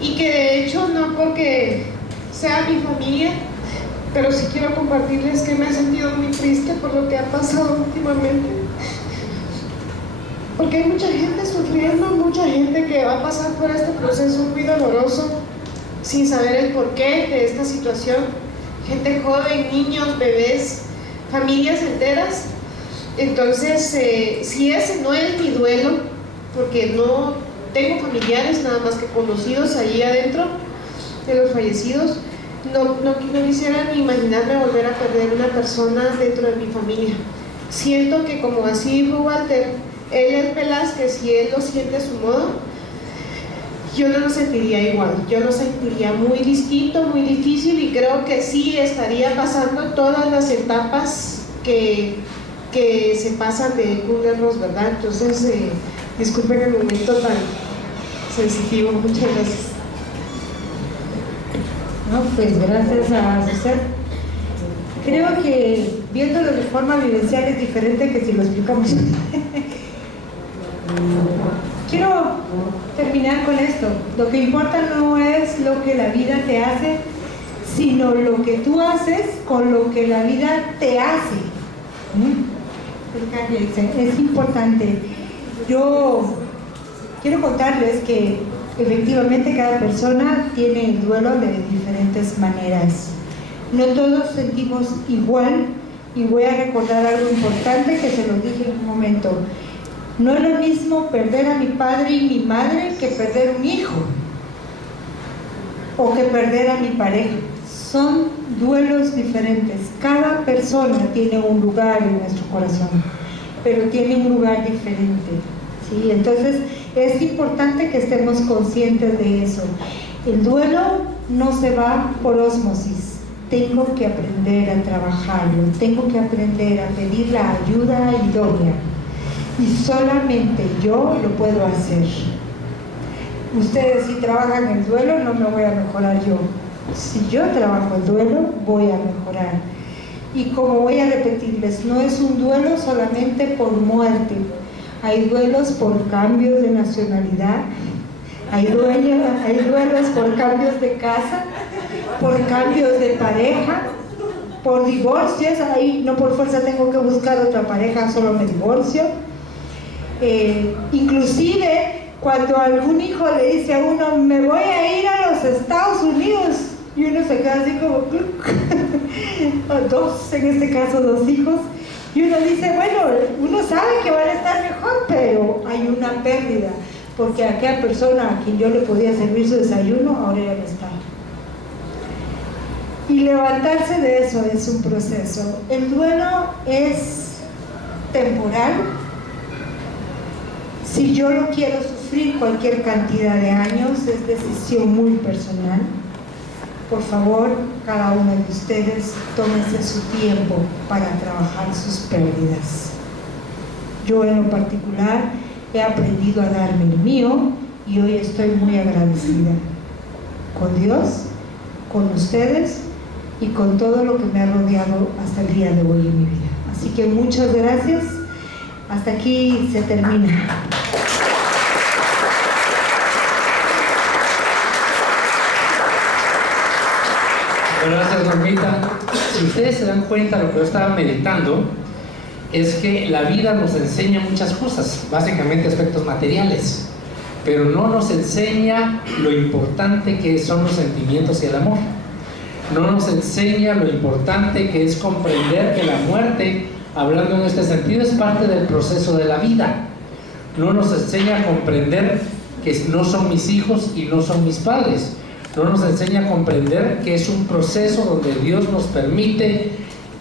Y que de hecho no porque sea mi familia, pero sí quiero compartirles que me he sentido muy triste por lo que ha pasado últimamente. Porque hay mucha gente sufriendo, mucha gente que va a pasar por este proceso muy doloroso sin saber el porqué de esta situación. Gente joven, niños, bebés, familias enteras. Entonces, si ese no es mi duelo, porque no tengo familiares, nada más que conocidos allí adentro de los fallecidos, no quisiera ni imaginarme volver a perder una persona dentro de mi familia. Siento que, como así dijo Walter, él es Velázquez y él lo siente a su modo, yo no lo sentiría igual, yo lo sentiría muy distinto, muy difícil, y creo que sí estaría pasando todas las etapas que se pasan de Kübler-Ross, ¿verdad? Entonces, disculpen el momento tan sensitivo, muchas gracias. No, pues gracias a Susana. Creo que viéndolo de forma vivencial es diferente que si lo explicamos. Quiero terminar con esto. Lo que importa no es lo que la vida te hace, sino lo que tú haces con lo que la vida te hace. Es importante. Yo quiero contarles que efectivamente cada persona tiene el duelo de diferentes maneras. No todos sentimos igual, y voy a recordar algo importante que se lo dije en un momento. No es lo mismo perder a mi padre y mi madre que perder un hijo o que perder a mi pareja. Son duelos diferentes. Cada persona tiene un lugar en nuestro corazón, pero tiene un lugar diferente, ¿sí? Entonces es importante que estemos conscientes de eso. El duelo no se va por ósmosis. Tengo que aprender a trabajarlo, tengo que aprender a pedir la ayuda idónea. Y solamente yo lo puedo hacer. Ustedes si trabajan el duelo, no me voy a mejorar yo. Si yo trabajo el duelo, voy a mejorar. Y como voy a repetirles, no es un duelo solamente por muerte. Hay duelos por cambios de nacionalidad, hay duelos por cambios de casa, por cambios de pareja, por divorcios. Ahí no por fuerza tengo que buscar otra pareja, solo me divorcio. Inclusive cuando algún hijo le dice a uno, me voy a ir a los Estados Unidos, y uno se queda así como dos, en este caso 2 hijos, y uno dice, bueno, uno sabe que van a estar mejor, pero hay una pérdida, porque aquella persona a quien yo le podía servir su desayuno, ahora ya no está. Y levantarse de eso es un proceso. El duelo es temporal. Si yo lo quiero sufrir cualquier cantidad de años, es decisión muy personal. Por favor, cada uno de ustedes, tómense su tiempo para trabajar sus pérdidas. Yo en lo particular he aprendido a darme el mío y hoy estoy muy agradecida con Dios, con ustedes y con todo lo que me ha rodeado hasta el día de hoy en mi vida. Así que muchas gracias. Hasta aquí se termina. Gracias, Normita. Si ustedes se dan cuenta, lo que yo estaba meditando es que la vida nos enseña muchas cosas, básicamente aspectos materiales, pero no nos enseña lo importante que son los sentimientos y el amor. no nos enseña lo importante que es comprender que la muerte, hablando en este sentido, es parte del proceso de la vida. No nos enseña a comprender que no son mis hijos y no son mis padres. No nos enseña a comprender que es un proceso donde Dios nos permite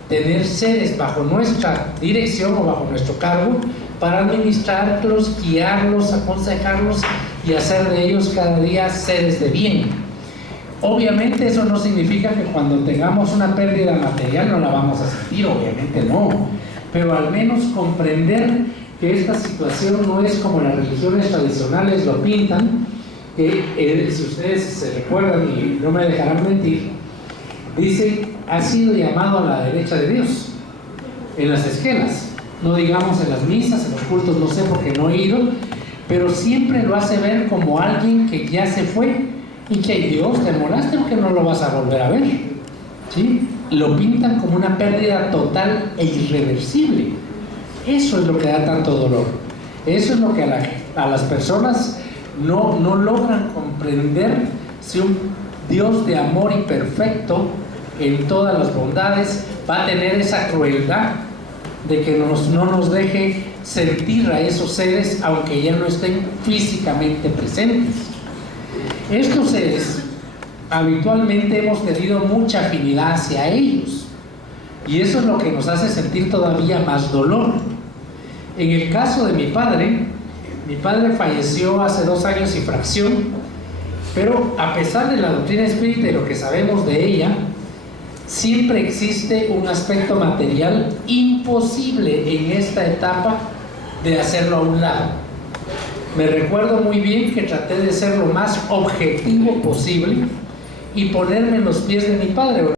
tener seres bajo nuestra dirección o bajo nuestro cargo para administrarlos, guiarlos, aconsejarlos y hacer de ellos cada día seres de bien. Obviamente eso no significa que cuando tengamos una pérdida material no la vamos a sentir, obviamente no, pero al menos comprender que esta situación no es como las religiones tradicionales lo pintan, que si ustedes se recuerdan y no me dejarán mentir, dice, ha sido llamado a la derecha de Dios, en las esquelas, no digamos en las misas, en los cultos, no sé porque no he ido, pero siempre lo hace ver como alguien que ya se fue y que Dios te molaste porque no lo vas a volver a ver, ¿sí? Lo pintan como una pérdida total e irreversible. Eso es lo que da tanto dolor. Eso es lo que a las personas no logran comprender. Si un Dios de amor y perfecto en todas las bondades va a tener esa crueldad de que no nos deje sentir a esos seres aunque ya no estén físicamente presentes. Estos seres habitualmente hemos tenido mucha afinidad hacia ellos y eso es lo que nos hace sentir todavía más dolor. En el caso de mi padre falleció hace 2 años y fracción, pero a pesar de la doctrina espírita y lo que sabemos de ella, siempre existe un aspecto material imposible en esta etapa de hacerlo a un lado. Me recuerdo muy bien que traté de ser lo más objetivo posible y ponerme en los pies de mi padre.